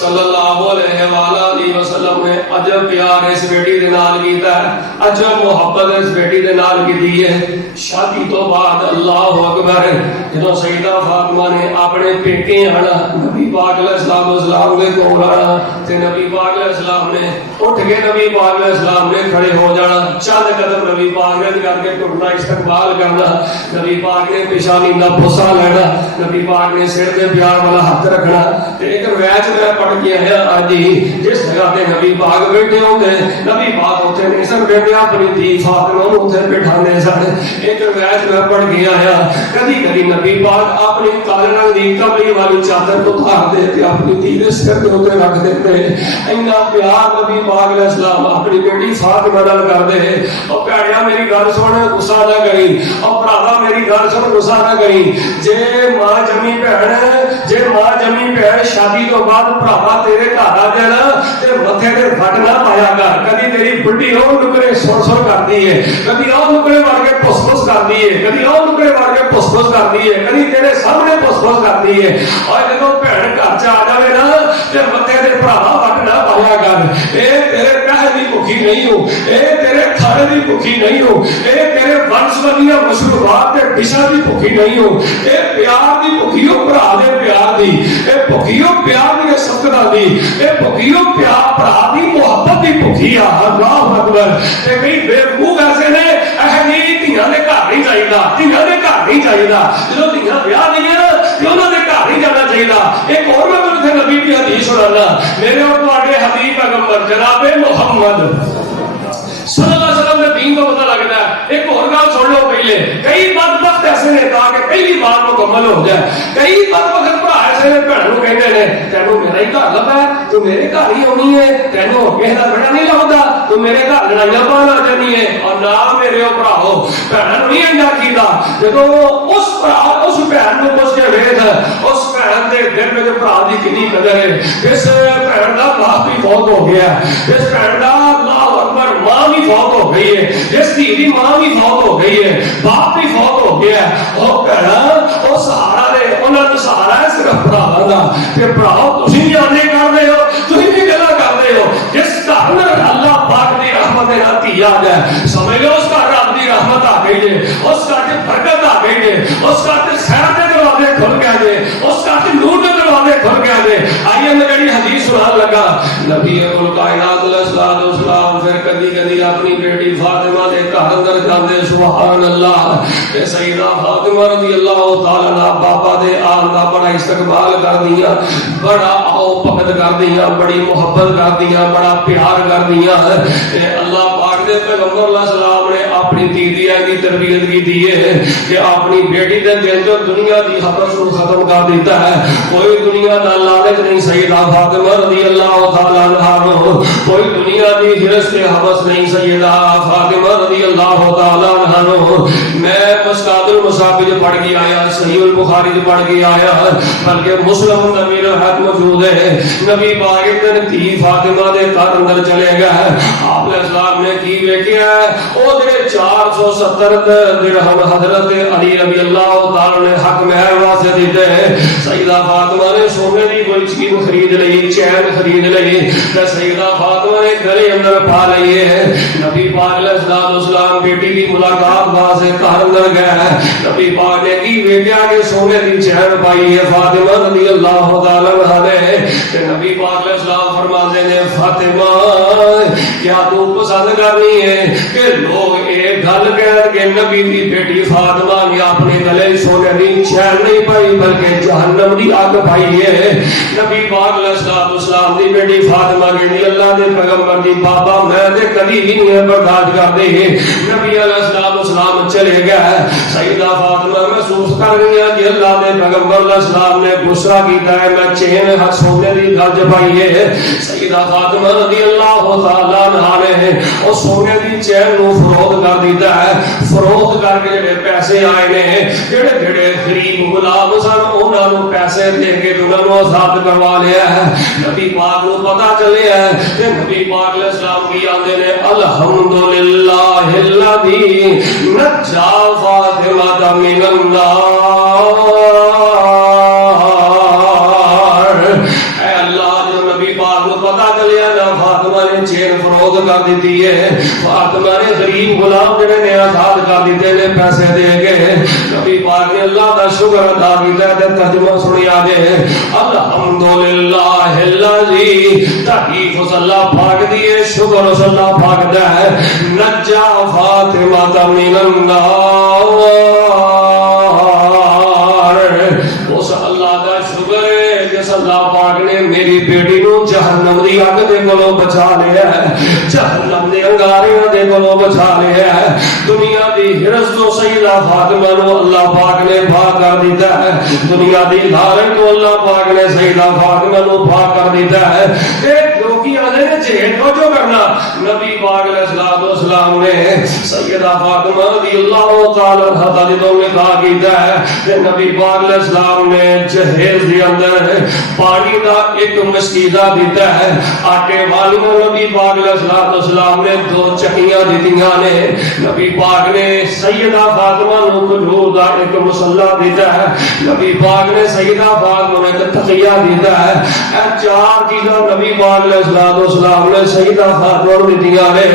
صلی اللہ علیہ وآلہ وسلم نے عجب پیار اس بیٹی دے نال کیتا ہے, عجب محبت اس بیٹی دے نال کیتی ہے. شادی تو بعد اللہ اکبر جدوں سیدہ فاطمہ نے اپنے پیکے آنا نبی پاک علیہ السلام دے کول آنا تے نبی پاک علیہ السلام نے اٹھ کے نبی پاک علیہ السلام نے کھڑے ہو جانا, چند قدم نبی پاک نے کر کے ٹرنا استقبال کرنا, نبی پاک نے پیشانی دا بوسہ لینا, نبی پاک نے سر تے پیار والا ہاتھ رکھنا. تے ایک روایت میں پڑھ کے آیا آج جس جگہ تے نبی پاک بیٹھے ہوندے نبی پاک اوتھے نہیں سن بیٹھے اپنی دھی فاطمہ نوں اوتھے بٹھاندے سن. ایک روایت میں پڑھ کے آیا کدی کدی نبی پاک اپنی کالے رنگ دی کملی والی چادر تو اتار دے تے اپنی دھی دے سر تے اوتے رکھ دیندے. اینا پیار نبی پاک علیہ السلام اپنی بیٹی فاطمہ نال کردے. او پیاریا میری گل سن, غصہ نہ کری, او بھراوا میری گل سن, غصہ نہ کری. جے ماں جمی بھੈਣ شادی تو بعد بھراوا تیرے گھر آ جائے نا تے متھے تے فٹ نہ پایا کر. کدی تیری بڈھی او نکرے سر سر کرتی ہے, کدی او نکرے وڑ کے پس پس کرتی ہے, کدی او نکرے وڑ کے پس پس کرتی ہے, کدی تیرے سامنے پس پس کرتی ہے. اور جدوں بھੈਣ گھر چ آ جائے نا تے متھے تے بھراوا فٹ نہ پایا کر. اے تیرے کہے دی بھوکی نہیں ہو, اے تیرے کھانے دی بھوکی نہیں ہو, اے تیرے ونسویاں مشروبات تے ڈشاں دی بھوکی نہیں ہو, اے پیار دی بھوکی ہو بھرا دے پیار دی, اے بھوکی ہو پیار دی سبقتا دی, اے بھوکی ہو پیار بھرا دی محبت دی بھوکی آ. اللہ اکبر. تے کئی بیوقوف ایسے نے اے نہیں دھیاں دے گھر نہیں چاہیدا, دھیاں دے گھر نہیں چاہیدا, جدوں دھیاں بیاہ نہیں تے انہاں دے گھر نہیں جانا چاہیدا. ایک اور میں تے نبی دی حدیث سنانا, میرے اور تواڈے حبیب پیغمبر جناب محمد صلی اللہ علیہ وسلم نے دین کو پتہ لگتا ہے. ایک اور گل سن لو پہلے, کئی بدبخت ایسے نے تاکہ پہلی بات مکمل ہو جائے, کئی بدبخت بھرا ایسے نے بھੈਣ نوں کہندے نے تینوں میرا ہی گھر لبا ہے, تو میرے گھر ہی آنی ہے, تینوں کسی دا بڑا نہیں لگدا, تو میرے گھر لڑائیاں پان آ جانی ہے. اور نہ میرے بھراو بھੈਣਾں نوں نہیں انجا کیتا. جدوں اس بھੈਣ نوں پوچھ کے ویکھ اس بھੈਣ دے دل وچ بھرا دی کتنی قدر ہے. اس بھੈਣ دا باپ بھی بہت ہو گیا, اس بھੈਣ دا اللہ اکبر ماں بھی فوت ہو گئی ہے, جس دی ماں بھی فوت ہو گئی ہے, باپ بھی فوت ہو گیا ہے. او بھੈਣਾ او سہارا دے انہاں نوں سہارا ہے صرف بھراواں دا. تے بھراو تسی جانے کردے ہو, تسی بھی گلا کردے ہو. جس گھر میں اللہ پاک دی رحمت نال دھی آ جائے سمجھ لو اس گھر رب دی رحمت آ گئی ہے, اس گھر تے برکت آ گئی ہے, اس گھر تے خیر دے دروازے کھل گئے ہیں, اس گھر تے نور دے دروازے کھل گئے ہیں. آئیے میں جڑی حدیث سنان لگا, نبی کائنات علیہ السلام پھر کدی کدی اپنی بیٹی فاطمہ دے گھر اندر جاندے. سبحان اللہ. تے سیدہ فاطمہ رضی اللہ تعالی عنہا بابا دے آن دا بڑا استقبال کردیاں, بڑا آؤ پکت کردیاں, بڑی محبت کردیاں, بڑا پیار کردیاں. تے اللہ پاک دے پیغمبر علیہ السلام نے اپنی دھیاں دی تربیت کی دی ہے کہ اپنی بیٹی دے دل جو دنیا دی حبس کو ختم کر دیتا ہے. کوئی دنیا دا لالچ نہیں سیدہ فاطمہ رضی اللہ تعالی عنہا نو, کوئی دنیا دی ہرس تے حبس نہیں سیدہ فاطمہ رضی اللہ تعالی عنہا نو. میں مشکات المصابیح پڑھ کے آیا, صحیح البخاری پڑھ کے آیا, بلکہ مسلم نبی روایت موجود ہے. نبی پاک نے دھی فاطمہ دے گھر اندر چلے گئے. آپ علیہ السلام نے کی ویکھیا او دے 470 درہم حضرت علی رضی اللہ تعالی نے حق مہر واسطے دیتے. سیدہ فاطمہ نے سونے دی کوئی چیز خرید لئی, چین خرید لئی, تے سیدہ فاطمہ نے گلے اندر پا لئی ہے. نبی پاک علیہ السلام بیٹی کی ملاقات واسطے گھر اندر گئے. نبی پاک نے کی ویکھیا کہ سونے دی چین پائی ہے فاطمہ رضی اللہ تعالی عنہا نے. تے نبی پاک علیہ السلام فرماتے ہیں فاطمہ کیا تو پسند کرنی ہے کہ لوگ ایک گل کہہ کے نبی دی بیٹی فاطمہ نے اپنے گلے سونے دی چین نہیں پائی بلکہ جہنم دی اگ پائی ہے. نبی پاک علیہ السلام دی بیٹی فاطمہ کہندی اللہ دے پیغمبر دی بابا میں تے کبھی بھی نہیں برداشت کردے. نبی علیہ السلام چلے گئے. سیدہ فاطمہ محسوس کر رہی ہے کہ اللہ دے پیغمبر علیہ السلام نے غصہ کیتا ہے میں چین ہاتھ سونے دی گج پائی ہے. سیدہ فاطمہ رضی اللہ تعالی عنہا نے اس سونے دی چین نو فروخت کر دیتا ہے. فروخت کر کے جڑے پیسے آئے نے جڑے غریب غلام سن انہاں نو پیسے دے کے انہاں نو آزاد کروا لیا ہے. نبی پاک نو پتہ چلیا ہے تے نبی پاک علیہ السلام کی آندے نے الحمدللہ الذی نجا فاطمہ من النار. اے اللہ جو نبی پاک نو پتہ چلیا نا فاطمہ نے چین فروخت کر دیتی ہے. فاطمہ نے غریب غلام جڑے نے آزاد کر دیتے نے پیسے دے کے. نبی پاک نے اللہ دا شکر ادا کیتا تے ترجمہ سنیا جے الحمدللہ الذی تعریف اللہ پاک دی شکر اللہ پاک دا ہے نجا فاطمہ من النار. اس اللہ دا شکر ہے جس اللہ پاک نے میری بیٹی نو جہنم دی اگ دے کولوں بچا لیا ہے. جہنم دے انگاریاں دے کولوں بچا لیا ہے. دنیا دی ہرس تو سیدہ فاطمہ نو اللہ پاک نے پاک کر دیتا ہے. دنیا دی لالچ تو اللہ پاک نے سیدہ فاطمہ نو پاک کر دیتا ہے. ایک لوکی آنے نے جہد کو جو کرنا نبی پاک علیہ السلام نے سیدہ فاطمہ رضی اللہ تعالی عنہا جدوں نکاح کیتا ہے تے نبی پاک علیہ السلام نے جہیز دے اندر پانی دا ایک مسکیزہ دیتا ہے. آٹے والی نبی پاک علیہ السلام نے 2 چکیاں دیتیاں نے. نبی پاک نے سیدہ فاطمہ نو کھجور دا ایک مصلا دیتا ہے. نبی پاک نے سیدہ فاطمہ نو ایک تقیہ دیتا ہے. اے 4 چیزاں نبی پاک علیہ السلام نے سیدہ فاطمہ نو دیتیاں نے.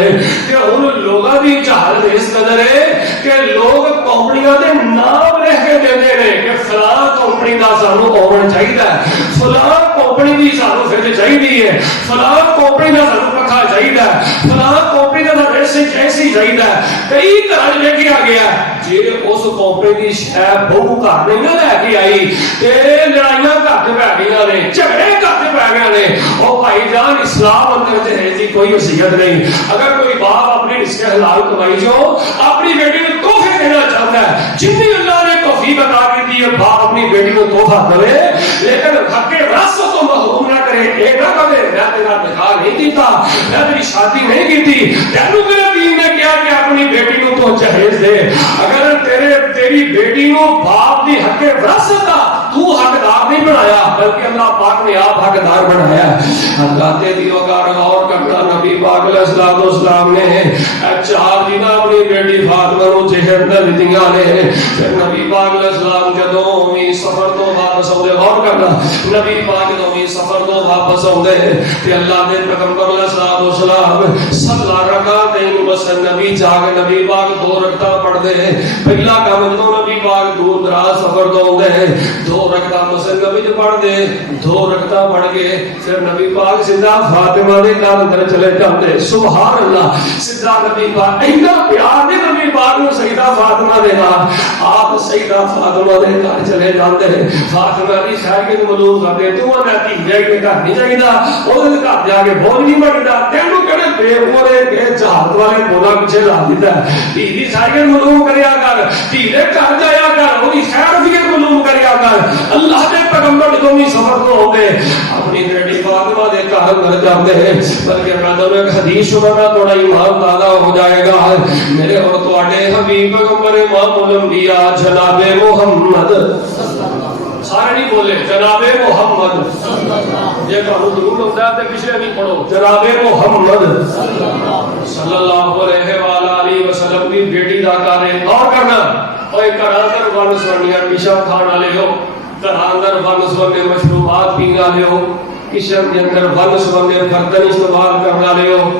کہ ہن لوگاں دی چاہت اس قدر ہے کہ لوگ کمپنیاں دے نام لکھ کے دیندے نے کہ فلاں کمپنی دا سانو اوون چاہیدا ہے, فلاں کمپنی دی سانو فریج چاہیدی ہے, فلاں کمپنی دا سانو پنکھا چاہیدا ہے, فلاں کمپنی دا ایسی چاہیدا ہے. کئی گھر لے کے آ گیا جی اس کمپنی دی شے بہو گھر نہیں نہ لے کے آئی تے لڑائیاں گھر تے پہ گئیاں نے, جھگڑے گھر تے پہ گئے نے. او بھائی جان اسلام اندر تے ہے جی کوئی وصیت نہیں. اگر کوئی باپ اپنی رزق حلال کمائی جو اپنی بیٹی کو تحفے دینا چاہتا ہے, جتنی اللہ نے توفیق عطا کی دی ہے باپ اپنی بیٹی کو تحفہ دے لیکن حق وراثت تو محروم نہ کرے. ایک نہ کہے میں تیرا نکاح نہیں کیتا, میں تیری شادی نہیں کیتی, تینوں میرے دین نے کیا کہ اپنی بیٹی کو تو جہیز دے. اگر تیری بیٹی کو باپ دی حق وراثت دا تو حقدار نہیں بنایا بلکہ اللہ پاک نے آپ حقدار بنایا. حضرات دیو کا غور کرنا نبی پاک علیہ السلام نے 4 دن اپنی بیٹی فاطمہ نو جہیز دیتیاں نے. پھر نبی پاک علیہ السلام جدوں وی سفر تو واپس آؤندے, غور کرنا نبی پاک جدوں وی سفر تو واپس آؤندے تے اللہ دے پیغمبر علیہ السلام صلی رکعتین بس نبی جا کے نبی پاک 2 رکعتاں پڑھ دے. پہلا کام جدوں نبی پاک دور دراز سفر تو آؤندے 2 رکعتاں بس نبی پڑھ دے, 2 رکعتاں پڑھ کے پھر نبی پاک سیدھا فاطمہ دے گھر اندر چلے جاندے. سبحان اللہ, سیدھا نبی پاک اینا پیار دے نبی پاک نو سیدہ فاطمہ دے نال آپ سیدہ فاطمہ دے گھر چلے جاندے. فاطمہ دی خیر کو معلوم کرتے تو نہ تھی جے کے گھر نہیں جائیدا, او دے گھر جا کے بول نہیں بندا. تینوں کہڑے بے عمرے کے چاہت والے بولا پیچھے لا دیتا ہے. تھی دی خیر معلوم کریا کر, تھی دے گھر جایا کر, اودی خیر بھی معلوم کریا کر. اللہ دے پیغمبر جدوں بھی سفر تو ہوندے اپنی بیٹی فاطمہ دے گھر اندر جاندے بلکہ میں تو ایک حدیث سنانا تھوڑا ایمان تازہ ہو جائے گا. میرے اور تواڈے حبیب پیغمبر امام الانبیاء جناب محمد سارے نہیں بولے جناب محمد, یہ تو ضرور ہوتا ہے تے پچھلے بھی پڑھو جناب محمد صلی اللہ علیہ وآلہ وسلم کی بیٹی دا کارے. اور کرنا اوے گھر اندر ون سونیاں پیشاب کھان والے ہو, گھر اندر ون سونے مشروبات پینے والے ہو, کچن کے اندر ون سونے برتن استعمال کرنے والے ہو,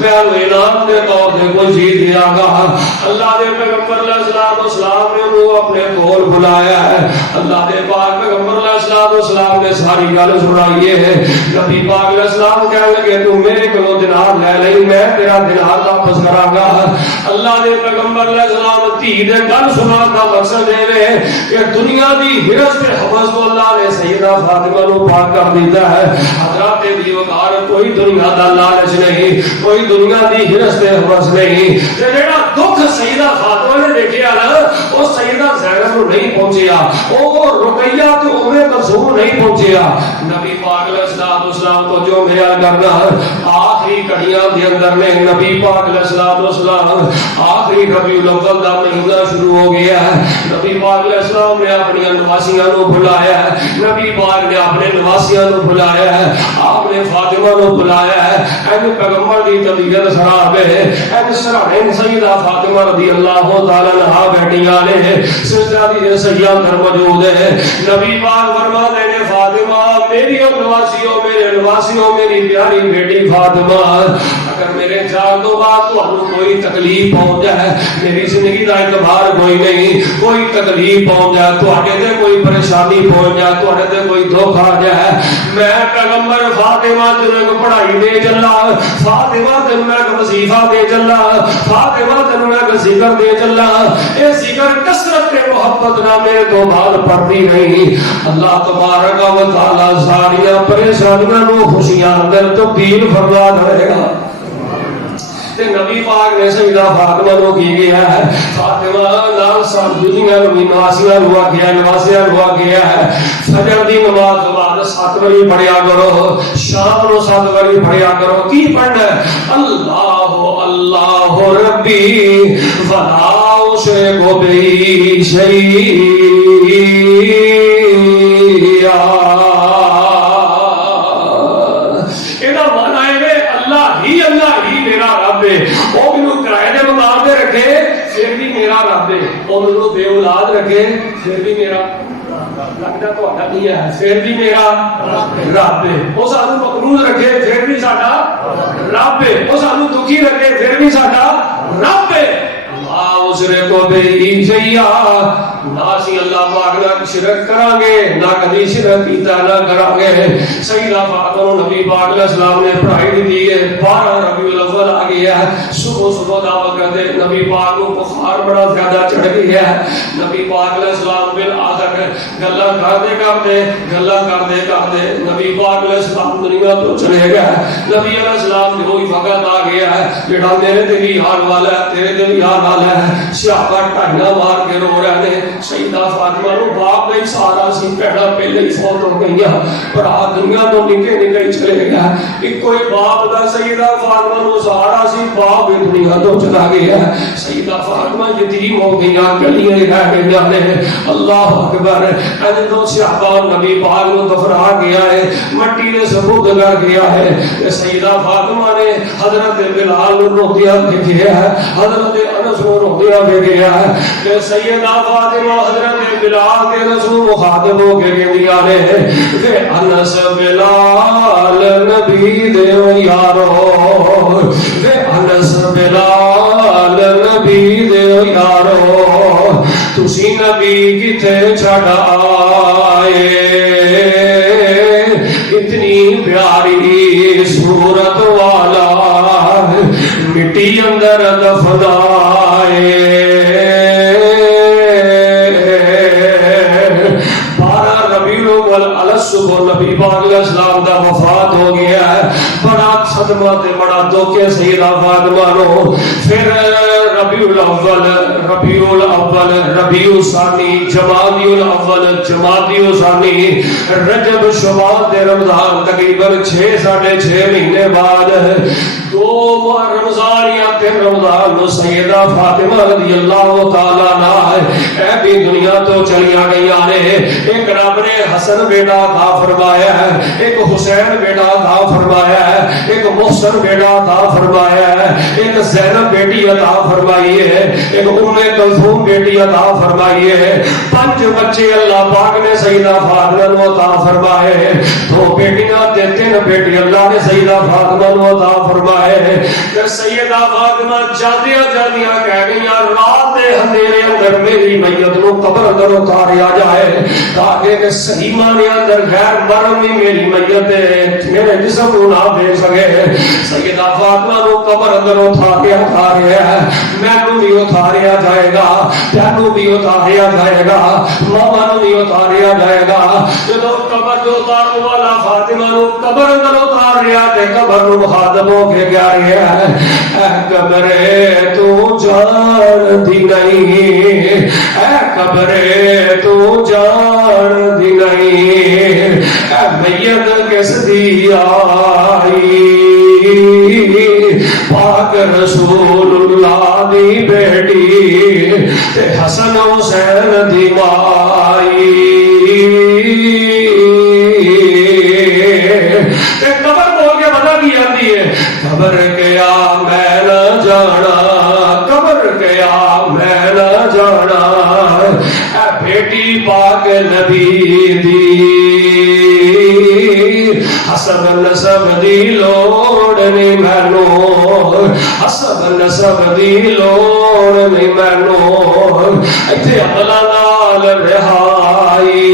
میں اعلان دے طور تے کوئی چیز دیا گا. اللہ دے پیغمبر علیہ السلام نے انہوں اپنے کول بلایا ہے. اللہ دے پاک پیغمبر علیہ السلام نے ساری گل سنائی ہے. نبی پاک علیہ السلام کہنے لگے تو میرے کو دینار لے لئی میں تیرا دینار واپس کراں گا. اللہ دے پیغمبر علیہ السلام دھی دے گل سنان دا مقصد ہے کہ دنیا دی ہرس تے حوث کو اللہ نے سیدہ فاطمہ نو پاک کر دیتا ہے. حضرات دی وقار کوئی دنیا دا لالچ نہیں, کوئی دنیا دی ہرس تے حوث نہیں. تے جڑا دکھ سیدہ فاطمہ نے دیکھیا نا وہ سیدہ زینب نو نہیں پہنچیا, وہ رقیہ تے ام کلثوم نہیں پہنچیا. نبی پاک علیہ السلام کو جو بیان کرنا آخری کڑیاں دے اندر میں نبی پاک علیہ السلام آخری ربیع الاول دا مہینہ شروع ہو گیا ہے. نبی پاک علیہ السلام نے اپنی نواسیاں نو بلایا ہے. نبی پاک نے اپنے نواسیاں نو بلایا ہے. آپ نے فاطمہ نو بلایا ہے. این پیغمبر دی طبیعت خراب ہے. این سرحین سیدہ فاطمہ رضی اللہ تعالی عنہا بیٹھیاں نے سجدہ دی سجدہ در موجود ہے. نبی پاک فرماتے ہیں فاطمہ میری نواسیوں میرے نواسیوں میری پیاری بیٹی فاطمہ اگر میرے جان تو بعد تو کوئی تکلیف پہنچ جائے میری زندگی کا اعتبار کوئی نہیں, کوئی تکلیف پہنچ جائے تواڈے تے کوئی پریشانی پہنچ جائے تواڈے تے کوئی دکھ آ جائے میں پیغمبر فاطمہ تینوں کو پڑھائی دے چلا, فاطمہ تینوں میں وظیفہ دے چلا, فاطمہ تینوں میں ذکر دے چلا. اے ذکر کثرت تے محبت نہ میرے تو بعد پڑھتی نہیں. اللہ تبارک و تعالی ساری پریشانیاں نو خوشیاں اندر تبدیل فرما دے گا. تے نبی پاک نے سیدہ فاطمہ نو کی گیا ہے. فاطمہ نال سب دنیا نو نواسیاں ہوا گیا, نواسیاں ہوا گیا ہے. فجر دی نماز کے بعد 7 بجے پڑھیا کرو, شام نو 7 بجے پڑھیا کرو. کی پڑھنا ہے؟ اللہ اللہ ربی ولا اشرک بہ شیئا. ایدا مانا ہے اللہ ہی میرا رب ہے. وہ مینوں کرائے دے مقام تے رکھے پھر بھی میرا رب ہے. وہ مینوں بے اولاد رکھے پھر بھی میرا لگتا تہاڈا نہیں ہے پھر بھی میرا رب ہے. وہ سانوں مقروض رکھے پھر بھی ساڈا رب ہے. وہ سانوں دکھی رکھے پھر بھی ساڈا رب ہے. اشرک بہ شیئا نہ سی اللہ پاک نال شرک کران گے نہ کبھی شرک کیتا نہ کران گے. سیدہ فاطمہ نبی پاک علیہ السلام نے پڑھائی دی ہے. 12 ربیع الاول آ گیا ہے. صبح دا وقت ہے. نبی پاک کو بخار بڑا زیادہ چڑھ گیا ہے. نبی پاک علیہ السلام بالآخر گلاں کرتے نبی پاک علیہ السلام دنیا تو چلے گئے. نبی علیہ السلام نے وہی وقت آ گیا ہے جڑا میرے تے بھی حال والا ہے تیرے تے بھی حال والا ہے. صحابہ ٹھانا مار کے رو رہے ہیں. سیدہ فاطمہ نو باپ نہیں سارا سی پیڑا پہلے ہی فوت ہو گئی پر آ دنیا تو نکے چلے گیا. ایک کوئی باپ دا سیدہ فاطمہ نو سارا سی باپ دنیا تو چلا گیا. سیدہ فاطمہ یتیم ہو گئی گلیاں رہ گئی نے. اللہ اکبر. جدوں صحابہ نبی پاک نو دفنا گیا ہے مٹی نے سپرد کر گیا ہے. سیدہ فاطمہ نے حضرت بلال نو روندیا دیکھا ہے, حضرت انس نو روندیا دیکھا ہے. کہ سیدہ فاطمہ حضرت بلال کے رسول مخاطب ہو کے کہندیاں نے کہ انس بلال نبی دے یارو, کہ انس بلال نبی دے یارو تسی نبی کتے چھڑ آئے. اتنی پیاری صورت والا مٹی اندر دفنائے. 12 ربیع الاول صبح نبی پاک علیہ السلام دا وفات ہو گیا ہے. بڑا صدمہ تے بڑا دکھ ہے سیدہ فاطمہ نو. پھر ربیع الاول ربیع الثانی جمادی الاول جمادی الثانی رجب شعبان تے رمضان تقریباً 6 ساڑھے 6 مہینے بعد دو رمضان یا 3 رمضان نو سیدہ فاطمہ رضی اللہ تعالی عنہ اے بھی دنیا تو چلیاں گئیاں نے. ایک رب نے حسن بیٹا عطا فرمایا ہے, ایک حسین بیٹا عطا فرمایا ہے, ایک محسن بیٹا عطا فرمایا ہے, ایک زینب بیٹی عطا فرمائی ہے, ایک ام کلثوم بیٹی عطا فرمائی ہے. 5 بچے اللہ پاک نے سیدہ فاطمہ نو عطا فرمائے. 2 بیٹیاں تے 3 بیٹی اللہ نے سیدہ فاطمہ نو عطا فرمائے. تے سیدہ فاطمہ جاندیاں جاندیاں کہہ گئیاں رات دے اندھیرے اندر میری میت نو قبر اندر اتاریا جائے تاکہ کہ صحیح معنی اندر غیر مرم بھی میری میت میرے جسم نو نہ دیکھ سکے. سیدہ فاطمہ نو قبر اندر اتاریا ہے, مینوں بھی اتاریا جائے گا, تینوں بھی اتاریا جائے گا, ماما نو بھی اتاریا جائے گا. جدو قبر جو اتارنے والا فاطمہ نو قبر اندر اتار رہا تے قبر نو مخاطب ہو کے کیا رہا ہے, اے قبرے تو جان دی نہیں, اے قبرے تو جان دی نہیں, اے میت کس دی آئی پاک رسول اللہ دی بیٹی تے حسن حسین دی مائی. تے قبر بول کے پتہ کی آتی ہے, قبر گیا میں نہ جانا, قبر گیا میں نہ جانا, اے بیٹی پاک نبی دی حسب نسب دی لوڑ نہیں مینوں, حسب نسب دی لوڑ نہیں مینوں, ایتھے عملاں نال رہائی.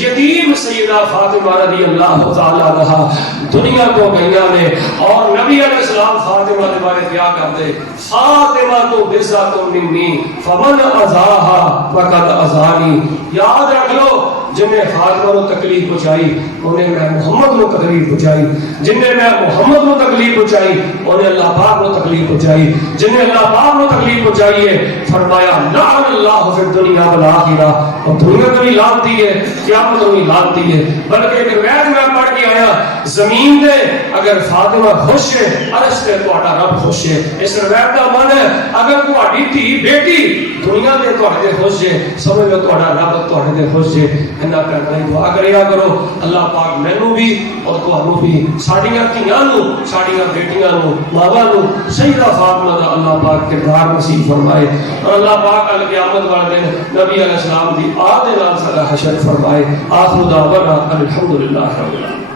یتیم سیدہ فاطمہ رضی اللہ تعالی عنہا دنیا کو گئیاں نے اور نبی علیہ السلام فاطمہ کے بارے کیا کرتے, فاطمہ تو بذات منی فمن اذاها فقد اذانی. یاد رکھ لو جن نے فاطمہ کو تکلیف پہنچائی انہیں میں محمد کو تکلیف پہنچائی, جن نے میں محمد کو تکلیف پہنچائی انہیں اللہ پاک کو تکلیف پہنچائی, جن نے اللہ پاک کو تکلیف پہنچائی ہے فرمایا لعن اللہ فی الدنیا والآخرہ, اور دنیا میں بھی لعنتی ہے قیامت میں بھی لعنتی ہے. بلکہ ایک روایت میں پڑھ کے آیا زمین دے اگر فاطمہ خوش ہے عرش تے تہاڈا رب خوش ہے. اس روایت کا معنی ہے اگر تہاڈی دھی بیٹی دنیا دے تہاڈے خوش ہے سمجھ لو تہاڈا رب تہاڈے تے خوش ہے. انہاں کرنا دعا کریا کرو اللہ پاک مینوں بھی اور تہانوں بھی ساڈیاں دھیاں نو ساڈیاں بیٹیاں نو ماواں نو سیدہ فاطمہ دا اللہ پاک کردار نصیب فرمائے اور اللہ پاک کل قیامت والے دن نبی علیہ السلام دی آد نال سارا حشر فرمائے. آخر دعوانا الحمدللہ رب العالمین.